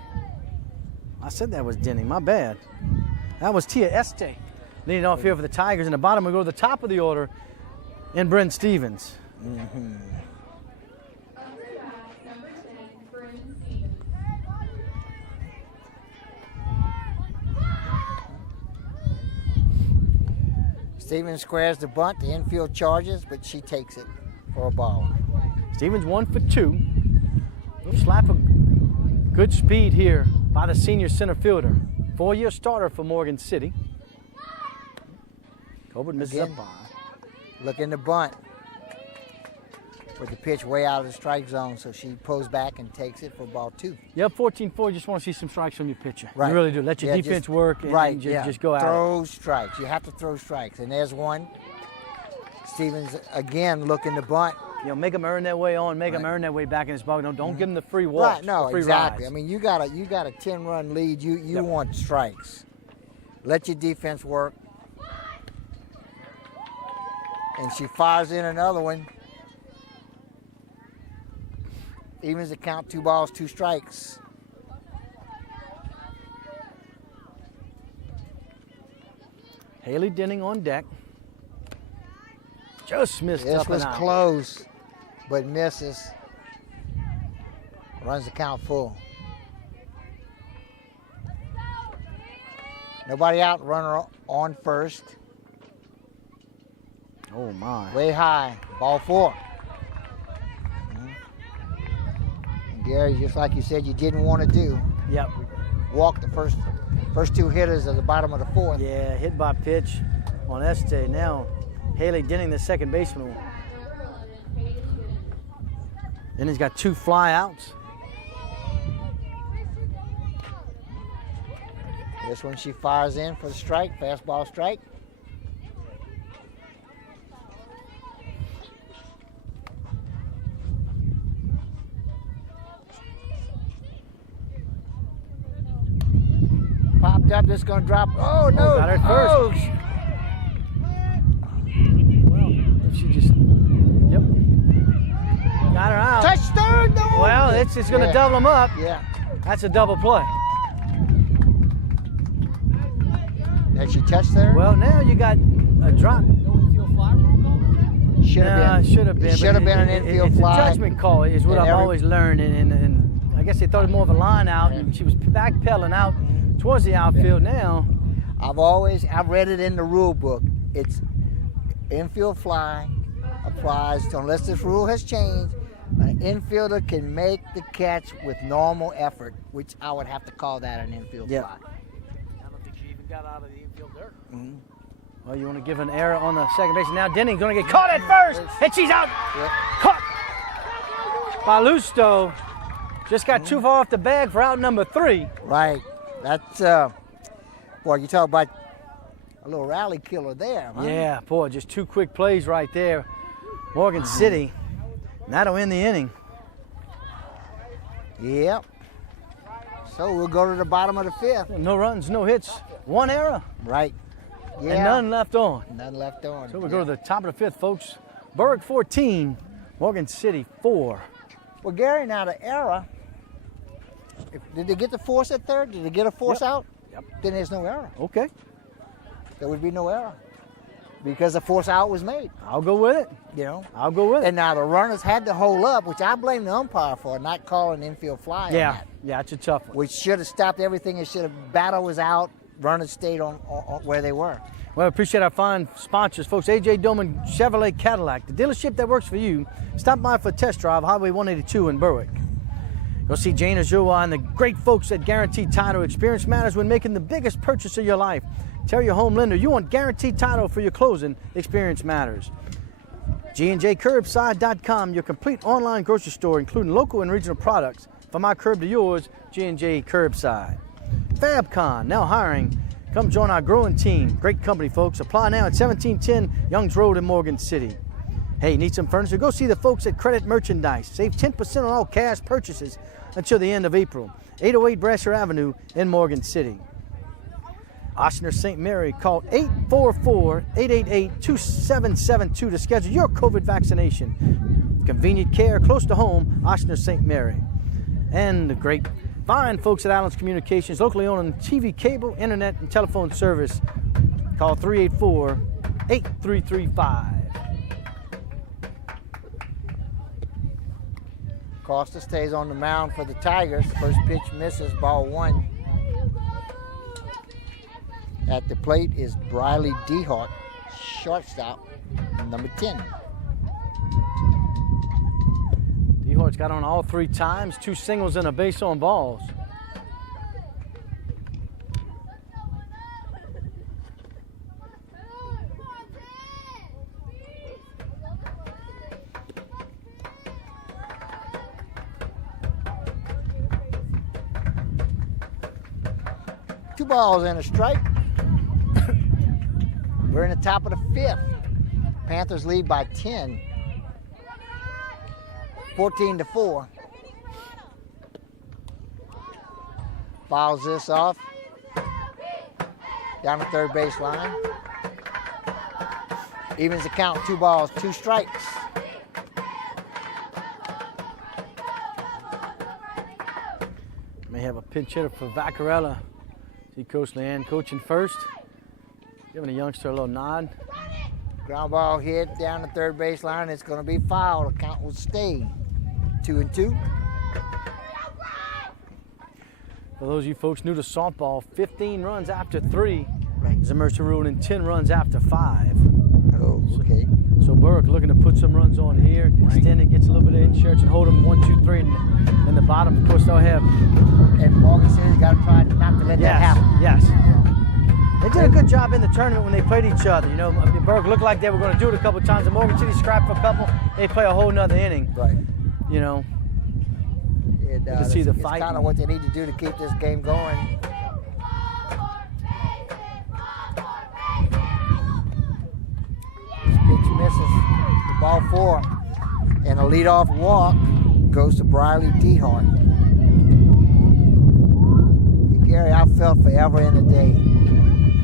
I said that was Denning, my bad. That was Tia Este leading off here for the Tigers. In the bottom, we go to the top of the order in Brent Stevens. Mm-hmm. Stevens squares the bunt, the infield charges, but she takes it for a ball. Stevens 1 for 2. Little slap of good speed here by the senior center fielder. 4-year starter for Morgan City. Colbert misses up by. Looking to bunt with the pitch way out of the strike zone, so she pulls back and takes it for ball 2. Yep, 14-4. You just want to see some strikes from your pitcher. Right. You really do. Let your defense work and just go out. Throw strikes. You have to throw strikes. And there's one. Stevens again looking to bunt. You know, make them earn their way on, make them earn their way back in this ball. Don't give them the free walks. Right, no, free exactly. rides. I mean, you got a 10-run lead. You want strikes. Let your defense work. And she fires in another one. Evens the count, 2 balls, 2 strikes. Haley Denning on deck. Just missed This up and was out. close, but misses. Runs the count full. Nobody out, runner on first. Oh my. Way high, ball 4. And Gary, just like you said you didn't want to do, Yep. walk the first 2 hitters at the bottom of the 4th. Yeah, hit by pitch on Este. Now Haley Denning, the second baseman. Then he's got 2 fly outs. This one she fires in for the strike, fastball strike. Popped up, this gonna drop. Oh no! Got her first. Oh, Well, if she just, yep, got her out. touch third, no! Well, it's going to double them up. Yeah. That's a double play. Had she touched third? Well, now you got a drop. No infield fly rule call? should have been. Should have been. It should have been an infield it's fly. It's a judgment call is what And I've every- always learned, and I guess they thought it was more of a line out, and she was backpedaling out towards the outfield now. I've read it in the rule book. It's infield fly applies to, unless this rule has changed, an infielder can make the catch with normal effort, which I would have to call that an infield Yeah. fly. I don't think she even got out of the infield dirt. Well, you want to give an error on the second base. Now Denning's going to get caught at first, and she's out. Yep. Caught by Lusto. Just got too far off the bag for out number 3. Right. That's, boy, you talk about a little rally killer there, huh? Yeah, boy, just 2 quick plays right there. Morgan City, and that'll end the inning. Yep. So we'll go to the bottom of the 5th. No runs, no hits, 1 error, Right. Yeah. and none left on. None left on. So we go to the top of the 5th, folks. Berwick 14, Morgan City 4. Well, Gary, now the error, did they get the force at third? Did they get a force out? Yep. Then there's no error. Okay, There would be no error because the force out was made, I'll go with it. you know. I'll go with it. And now the runners had to hold up, which I blame the umpire for not calling infield fly on Yeah, that, yeah, it's a tough one. which should have stopped everything. It should have, battle was out, runners stayed on where they were. Well, I appreciate our fine sponsors, folks. A.J. Doman Chevrolet Cadillac, the dealership that works for you. Stop by for a test drive, Highway 182 in Berwick. You'll see Jane Azua and the great folks at Guaranteed Title. Experience matters when making the biggest purchase of your life. Tell your home lender you want Guaranteed Title for your closing. Experience matters. G&JCurbside.com, your complete online grocery store, including local and regional products. From our curb to yours, G&J Curbside. FabCon, now hiring. Come join our growing team. Great company, folks. Apply now at 1710 Youngs Road in Morgan City. Hey, need some furniture? Go see the folks at Credit Merchandise. Save 10% on all cash purchases until the end of April. 808 Brasher Avenue in Morgan City. Ochsner St. Mary, call 844-888-2772 to schedule your COVID vaccination. Convenient care close to home, Ochsner St. Mary. And the great fine folks at Allen's Communications, locally owned on TV, cable, internet, and telephone service. Call 384-8335. Costa stays on the mound for the Tigers. First pitch misses, ball 1. At the plate is Briley Dehart, shortstop, number 10. Dehart's got on all 3 times, 2 singles and a base on balls. Two balls and a strike. We're in the top of the 5th. Panthers lead by 10. 14-4. Fouls this off. Down the third base line. Evens the count, 2 balls, 2 strikes. May have a pinch hitter for Vaccarella. See Coach Leanne coaching first. Giving a youngster a little nod. Ground ball hit down the third base line. It's going to be fouled. The count will stay 2-2. For those of you folks new to softball, 15 runs after 3 Right. is a mercy rule, and 10 runs after 5. Oh, okay. So Berwick looking to put some runs on here, extend it, gets a little bit of insurance, and hold them 1, 2, 3, and the bottom, of course, they'll have. And Morgan City's got to try not to let that happen. Yes. They did a good job in the tournament when they played each other. You know, Berwick looked like they were going to do it a couple times, and Morgan City scrapped for a couple. They play a whole nother inning. Right. You know, And, to see the it's fight. kind of what they need to do to keep this game going. This pitch misses. The ball 4. And a leadoff walk goes to Briley Dehart. Gary, I felt forever in a day.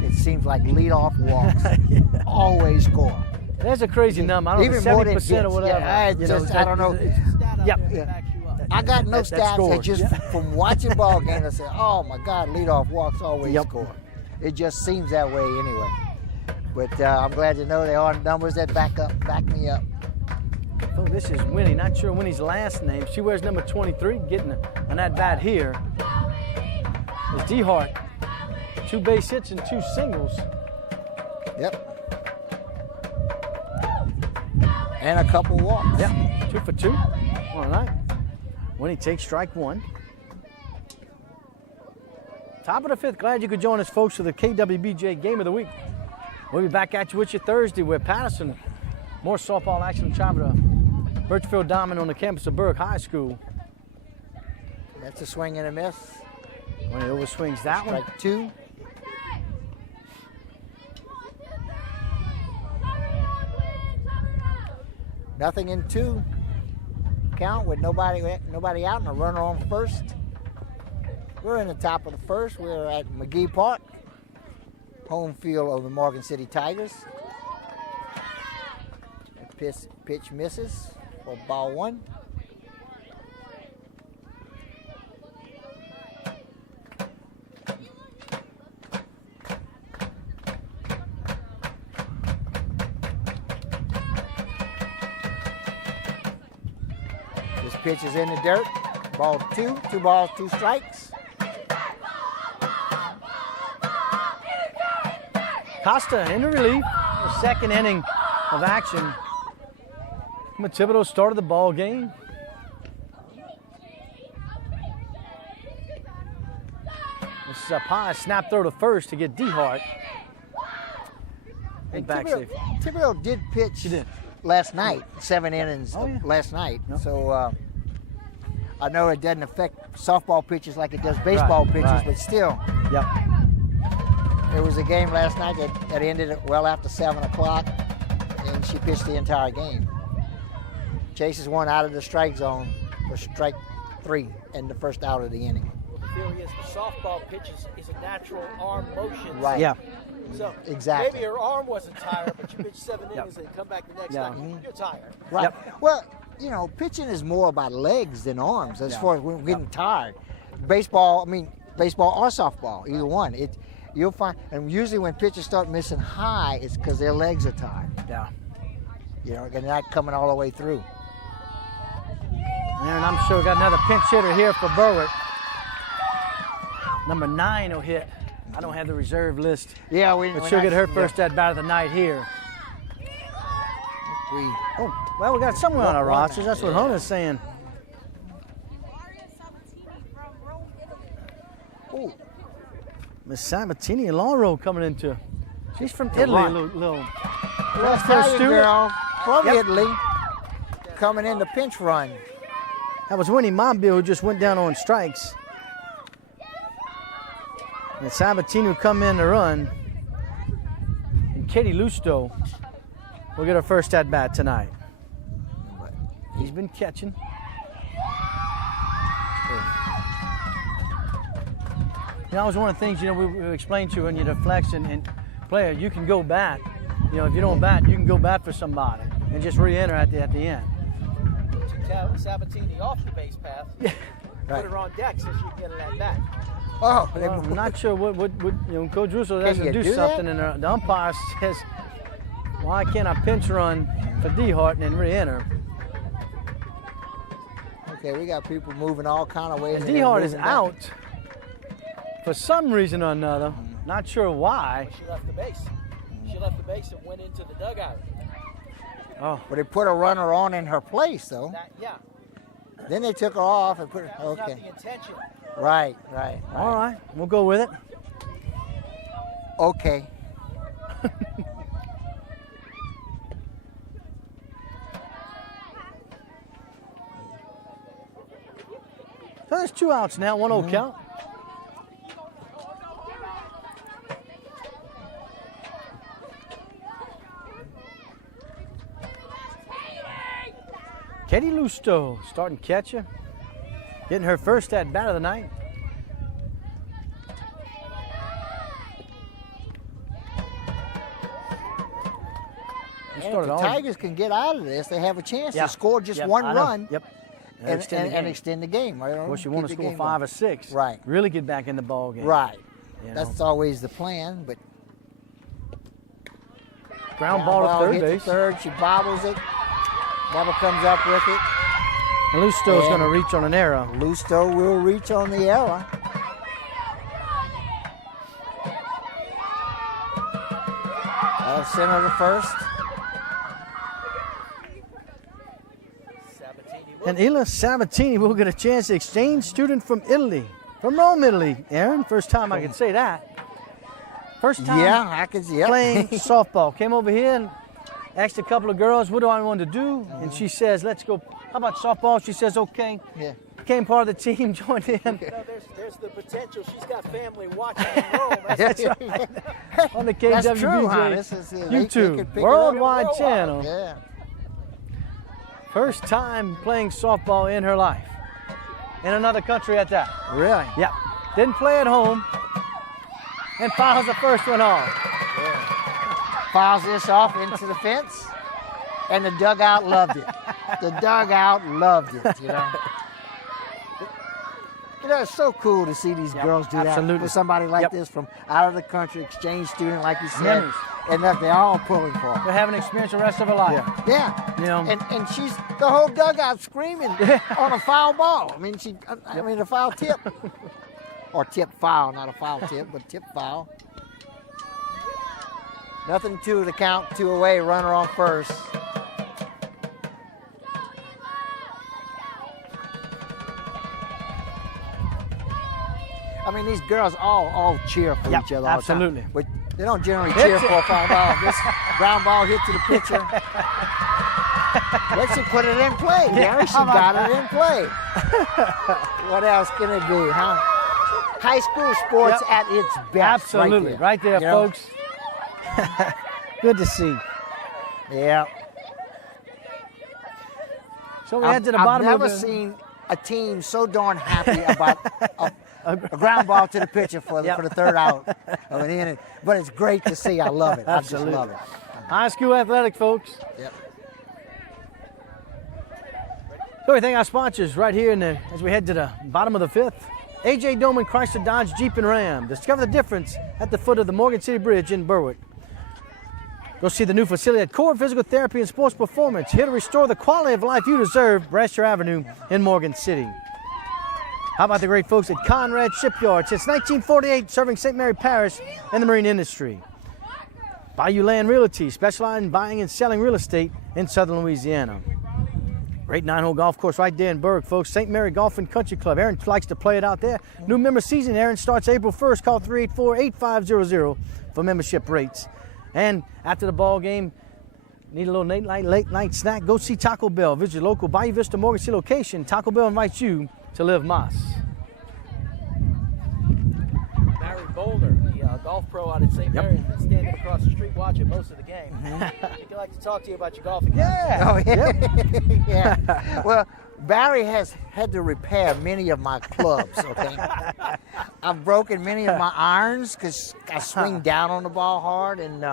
It seems like leadoff walks always score. That's a crazy number. I don't know, Even more than 70% or hits. whatever. Yeah, You know, I don't know. Yep. I got no That stats. scores. That just from watching ball games, I said, "Oh my God, leadoff walks always Yep. score." It just seems that way anyway. But I'm glad to know there are numbers that back me up. Oh, this is Winnie. Not sure Winnie's last name. She wears number 23, getting an at-bat here. Is Dehart. 2 base hits and 2 singles. Yep. And a couple walks. Yep, 2 for 2. All right. Winnie takes strike 1. Top of the 5th. Glad you could join us, folks, for the KWBJ Game of the Week. We'll be back at you with you Thursday with Patterson. More softball action. Travel to Birchfield Diamond on the campus of Berwick High School. That's a swing and a miss. When he overswings that one. Strike 2. Nothing in 2. Count with nobody out and a runner on first. We're in the top of the 1st. We're at McGee Park, home field of the Morgan City Tigers. Pitch misses for ball 1. This pitch is in the dirt. Ball 2. 2 balls, 2 strikes. Costa in relief, the second inning of action. Thibodeau started the ball game. This is a high snap throw to first to get DeHart. And back safe. Thibodeau did pitch She did. last night, 7 innings Oh, yeah. last night. Yep. So I know it doesn't affect softball pitches like it does baseball pitches, right. but still, Yep. there was a game last night that ended at well after 7 o'clock, and she pitched the entire game. Chases one out of the strike zone for strike 3 in the first out of the inning. Well, the theory is the softball pitch is a natural arm motion. Right. Yeah. So Exactly. maybe your arm wasn't tired, but you pitched 7 innings and come back the next Yeah. time. You're tired. Right. Yep. Well, you know, pitching is more about legs than arms as Yeah. far as we're getting tired. Baseball or softball, either one. You'll find, and usually when pitchers start missing high, it's because their legs are tired. Yeah. You know, they're not coming all the way through. And I'm sure we got another pinch hitter here for Berwick. Number 9 will hit. I don't have the reserve list, Yeah, but she'll get her first at bat of the night here. Oh, well, we got someone on our rosters. That's what Hona's saying. Oh, Miss Sabatini Lauro coming into. She's from Italy. right. Little Italian student. girl from Yep. Italy coming in the pinch run. That was Winnie Mobile who just went down on strikes. And Sabatini will come in to run. And Katie Lusto will get her first at bat tonight. He's been catching. You know, that was one of the things, you know, we explained to you when you deflect and player, you can go bat. You know, if you don't bat, you can go bat for somebody and just re-enter at the end. Took Sabatini off the base path. Right. Put her on deck so she can get it at bat. Oh, Well, I'm not sure what you know, Coach Russo has Can to you do do something, that? and the umpire says, why can't I pinch run for DeHart and then re-enter? okay, we got people moving all kind of ways. And and they're DeHart is moving back. out for some reason or another. Not sure why. She left the base. She left the base and went into the dugout. Oh, But they put a runner on in her place, though. Yeah, Then they took her off and put her. that was not Okay. the intention. Right. all right. We'll go with it. Okay. So there's 2 outs now, 1-0 count. Katie Lusto starting catcher, getting her first at bat of the night. And if started the on- Tigers can get out of this, they have a chance Yeah. to score just Yep, one I know. run Yep. and extend extend the game. Right? Of course, you want to Keep the score game 5 going. or 6. Right. Really get back in the ball game. Right. You know. That's always the plan, but Ground ball to third hit to base. third, she bobbles it, never comes up with it. And Lusto's And- going to reach on an error. Lusto will reach on the error. Center to first. Sabatini And Ila Sabatini will get a chance to exchange student from Italy. From Rome, Italy. Aaron, first time I could say that. First time Yeah, I can see it. playing softball. Came over here and asked a couple of girls, what do I want to do? And she says, let's go. How about softball? She says, okay. Yeah. Became part of the team, joined in. You know, there's the potential. She's got family watching in Rome. That's right. On the That's KWBJ true, huh? This is, they YouTube could pick it up. worldwide Worldwide. channel. Yeah. First time playing softball in her life. In another country at that. Really? Yep. Didn't play at home. And fouls the first one off. Fouls this off into the fence, and the dugout loved it. The dugout loved it, you know. You know, it's so cool to see these girls do that absolutely. for somebody like Yep. this from out of the country, exchange student, like you said. Memories. And that they're all pulling for They're her. having an experience the rest of her life. Yeah. You know. And she's the whole dugout screaming on a foul ball. I mean, I mean a foul tip. Or tip foul, not a foul tip, but tip foul. Nothing to the count, 2 away, runner on first. I mean, these girls all cheer for each other all absolutely. the time. But they don't generally cheer for a foul ball. This ground ball hit to the pitcher. Let's just put it in play, Gary. She got it in play. What else can it be, huh? High school sports at its best. Absolutely. Right there, you know? folks. Good to see. Yeah. So we head to the bottom I've of never seen a team so darn happy about a ground ball to the pitcher for the third out of an inning. But it's great to see. I love it. Absolutely. I just love it. High school athletic, folks. Yep. So we thank our sponsors right here as we head to the bottom of the fifth. A.J. Doman, Chrysler, Dodge, Jeep, and Ram. Discover the difference at the foot of the Morgan City Bridge in Berwick. Go see the new facility at Core Physical Therapy and Sports Performance, here to restore the quality of life you deserve, Brasher Avenue in Morgan City. How about the great folks at Conrad Shipyard, since 1948, serving St. Mary Parish and the marine industry. Bayou Land Realty, specializing in buying and selling real estate in southern Louisiana. Great 9-hole golf course right there in Berwick, folks. St. Mary Golf and Country Club. Aaron likes to play it out there. New member season, Aaron, starts April 1st. Call 384-8500 for membership rates. And after the ball game, need a little late night snack, go see Taco Bell. Visit your local Bayou Vista Morgan City location. Taco Bell invites you to live Moss. Barry Boulder, the golf pro out at St. Mary's, been standing across the street watching most of the game. I think I'd like to talk to you about your golfing. Yeah. Oh, yeah. Yeah. Well, Barry has had to repair many of my clubs, okay? I've broken many of my irons because I swing down on the ball hard, and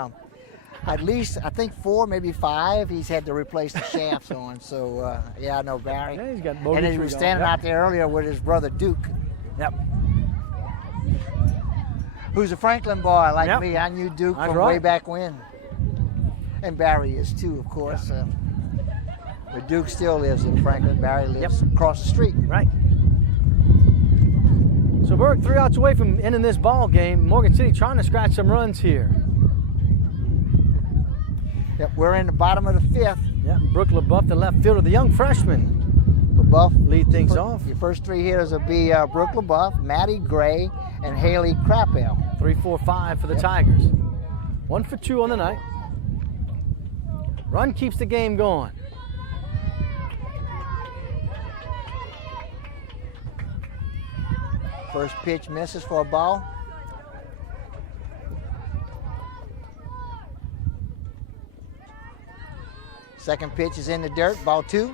at least, I think 4, maybe 5, he's had to replace the shafts on. So, yeah, I know Barry. Yeah, he's got and he was standing out there earlier with his brother Duke. Yep. Who's a Franklin boy like me. I knew Duke from way back when. And Barry is too, of course. But Duke still lives in Franklin. Barry lives across the street. Right. So Berwick 3 outs away from ending this ball game. Morgan City trying to scratch some runs here. Yep, we're in the bottom of the fifth. Yep, Brooke LaBeouf, the left fielder, the young freshman. LaBeouf lead things off. Your first 3 hitters will be Brooke LaBeouf, Maddie Gray, and Haley Crappell. 3, 4, 5 for the Tigers. 1 for 2 on the night. Run keeps the game going. First pitch misses for a ball. Second pitch is in the dirt, ball 2.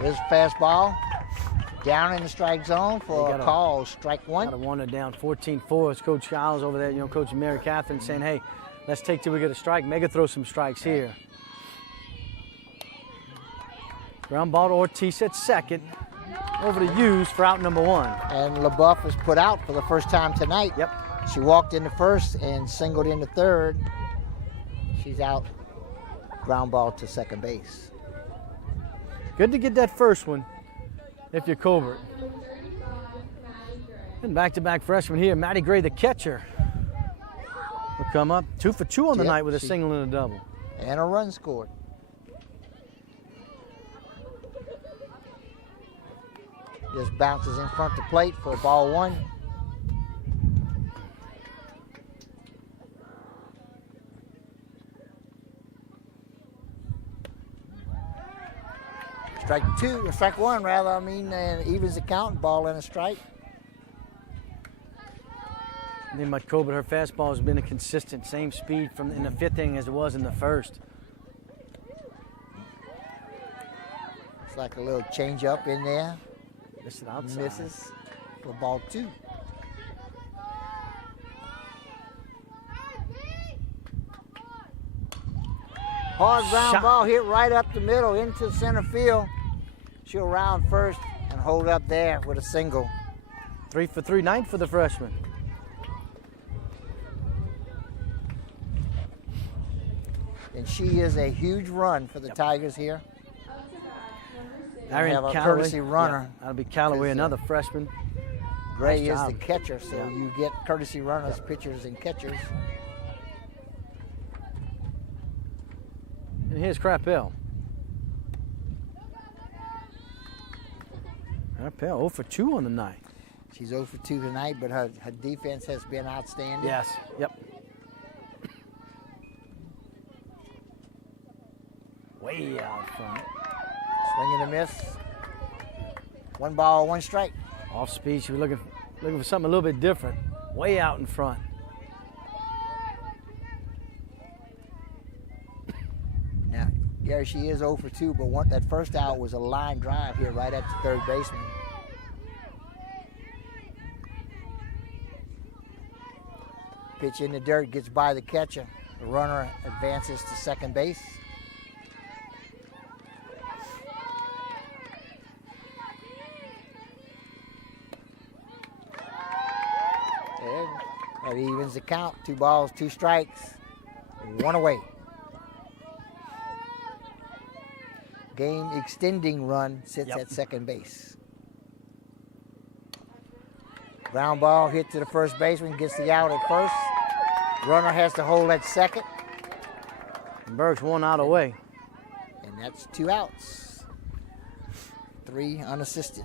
There's a fastball down in the strike zone for a call, strike 1. Got a one down, 14-4. It's Coach Giles over there, Coach Mary Catherine saying, hey, let's take till we get a strike. Mega throw some strikes here. Ground ball to Ortiz at second. Over to Hughes for out number 1. And LaBeouf was put out for the first time tonight. Yep. She walked into first and singled into third. She's out. Ground ball to second base. Good to get that first one if you're Colbert. And back-to-back freshman here, Maddie Gray, the catcher, will come up 2 for 2 on the night with a single and a double. And a run scored. Just bounces in front of the plate for ball 1. Strike 1 rather, and evens the count, ball and a strike. I think Mike Colbert, her fastball has been a consistent, same speed from in the 5th inning as it was in the 1st. It's like a little change up in there. Missed it outside. Misses for ball 2. Hard ground ball hit right up the middle into center field. She'll round first and hold up there with a single. 3 for 3, 9 for the freshman. And she is a huge run for the Tigers here. Arian have a Callaway. courtesy runner. Yeah, that'll be Callaway, Because, another freshman. Gray Nice is job. the catcher, so Yeah. you get courtesy runners, pitchers, and catchers. And here's Crappell. Crappell 0 for 2 on the night. She's 0 for 2 tonight, but her defense has been outstanding. Yes, yep. Way out front. Swing and a miss. 1 ball, 1 strike. Off speed, she was looking for something a little bit different. Way out in front. Now, Gary, she is 0 for 2, but that first out was a line drive here right at the third baseman. Pitch in the dirt, gets by the catcher. The runner advances to second base. And that evens the count. 2 balls, 2 strikes, 1 away. Game extending run sits Yep. at second base. Ground ball hit to the first baseman, gets the out at first. Runner has to hold at second, Berg's 1 out away. and that's 2 outs. 3 unassisted.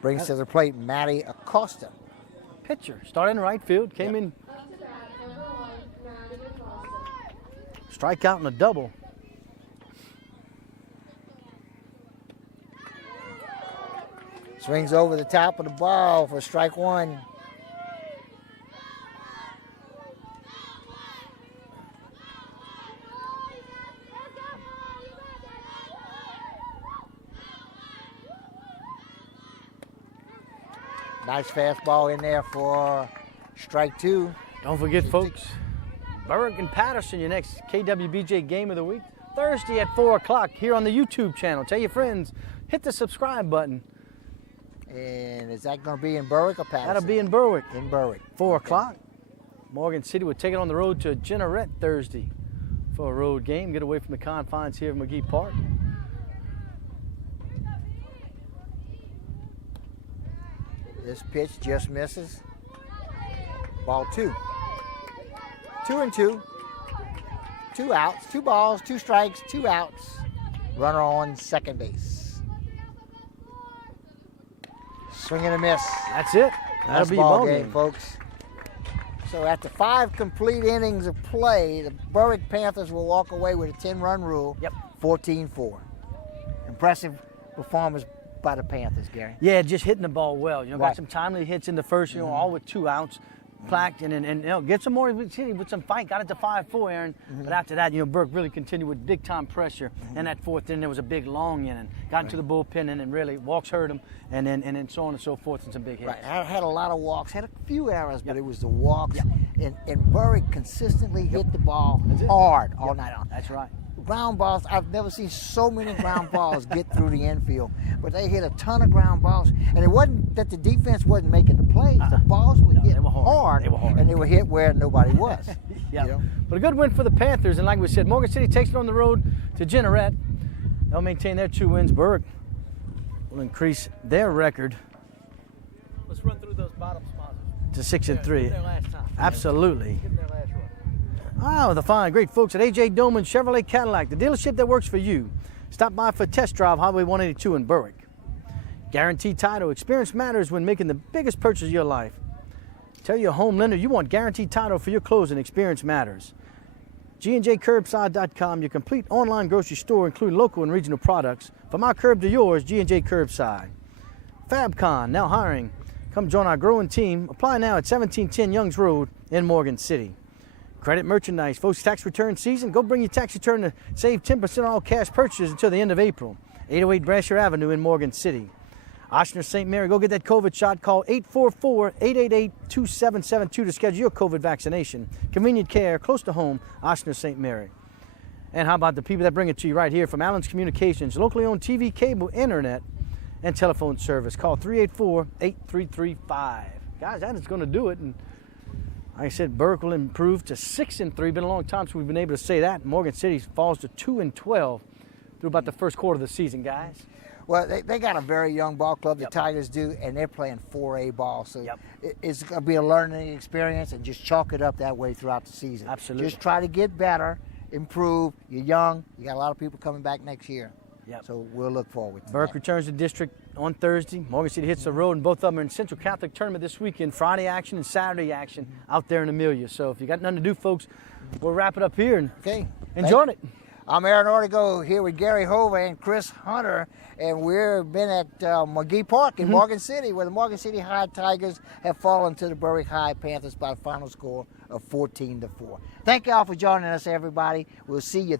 Brings to the plate Maddie Acosta. Pitcher started in right field, came in. Strikeout and a double. Swings over the top of the ball for strike 1. Nice fastball in there for strike 2. Don't forget, folks, Berwick and Patterson, your next KWBJ game of the week. Thursday at 4 o'clock here on the YouTube channel. Tell your friends, hit the subscribe button. And is that going to be in Berwick or Patterson? That'll be in Berwick. in Berwick. 4 o'clock. Morgan City will take it on the road to Jeanerette Thursday for a road game. Get away from the confines here of McGee Park. This pitch just misses. Ball 2. 2-2. 2 outs, 2 balls, 2 strikes, 2 outs. Runner on second base. Swing and a miss. That's it. That'll That's be ball ball game, folks. So after 5 complete innings of play, the Berwick Panthers will walk away with a 10-run rule. Yep. 14-4. Impressive performance by the Panthers, Gary. Yeah, just hitting the ball well. You know, Right. got some timely hits in the first, you know, all with 2 outs. Placked and you know, get some more with some fight. Got it to 5-4, Aaron. But after that, you know, Burke really continued with big time pressure. And that 4th inning, there was a big long inning. Got into the bullpen and then really walks hurt him, and then so on and so forth, and some big hits. Right, I had a lot of walks, had a few errors, but it was the walks. And Berwick consistently hit the ball hard all night long. That's right. Ground balls, I've never seen so many ground balls get through the infield. But they hit a ton of ground balls. And it wasn't that the defense wasn't making the plays. The balls were hit they were hard. hard, They were hard. and they were hit where nobody was. Yeah. You know? But a good win for the Panthers. And like we said, Morgan City takes it on the road to Jeanerette. They'll maintain their 2 wins. Berwick will increase their record Let's run through those bottom sponsors. to 6-3. Their last time. Absolutely. Give them their last run. Oh, the fine, great folks at A.J. Doman Chevrolet Cadillac, the dealership that works for you. Stop by for a test drive, Highway 182 in Berwick. Guaranteed Title. Experience matters when making the biggest purchase of your life. Tell your home lender you want guaranteed title for your closing. Experience matters. G&JCurbside.com, your complete online grocery store, including local and regional products. From our curb to yours, G&J Curbside. FabCon, now hiring. Come join our growing team. Apply now at 1710 Youngs Road in Morgan City. Credit merchandise. Folks, tax return season. Go bring your tax return to save 10% on all cash purchases until the end of April. 808 Brasher Avenue in Morgan City. Oshner St. Mary, go get that COVID shot. Call 844-888-2772 to schedule your COVID vaccination. Convenient care, close to home, Oshner St. Mary. And how about the people that bring it to you right here from Allen's Communications, locally owned TV, cable, internet, and telephone service. Call 384-8335. Guys, that is going to do it. And Like I said, Berwick will improve to 6-3. Been a long time since we've been able to say that. Morgan City falls to 2-12 through about the first quarter of the season, guys. Well, they got a very young ball club, the Yep. Tigers do, and they're playing 4A ball. So Yep. it's going to be a learning experience, and just chalk it up that way throughout the season. Absolutely. Just try to get better, improve. You're young. You got a lot of people coming back next year. Yep. So we'll look forward to Berwick that. returns to district on Thursday. Morgan City hits the road, and both of them are in Central Catholic Tournament this weekend. Friday action and Saturday action out there in Amelia. So if you got nothing to do, folks, we'll wrap it up here and Okay. enjoy it. I'm Aaron Ortego here with Gary Hova and Chris Hunter, and we've been at McGee Park in Morgan City, where the Morgan City High Tigers have fallen to the Berwick High Panthers by a final score of 14-4. Thank y'all for joining us, everybody. We'll see you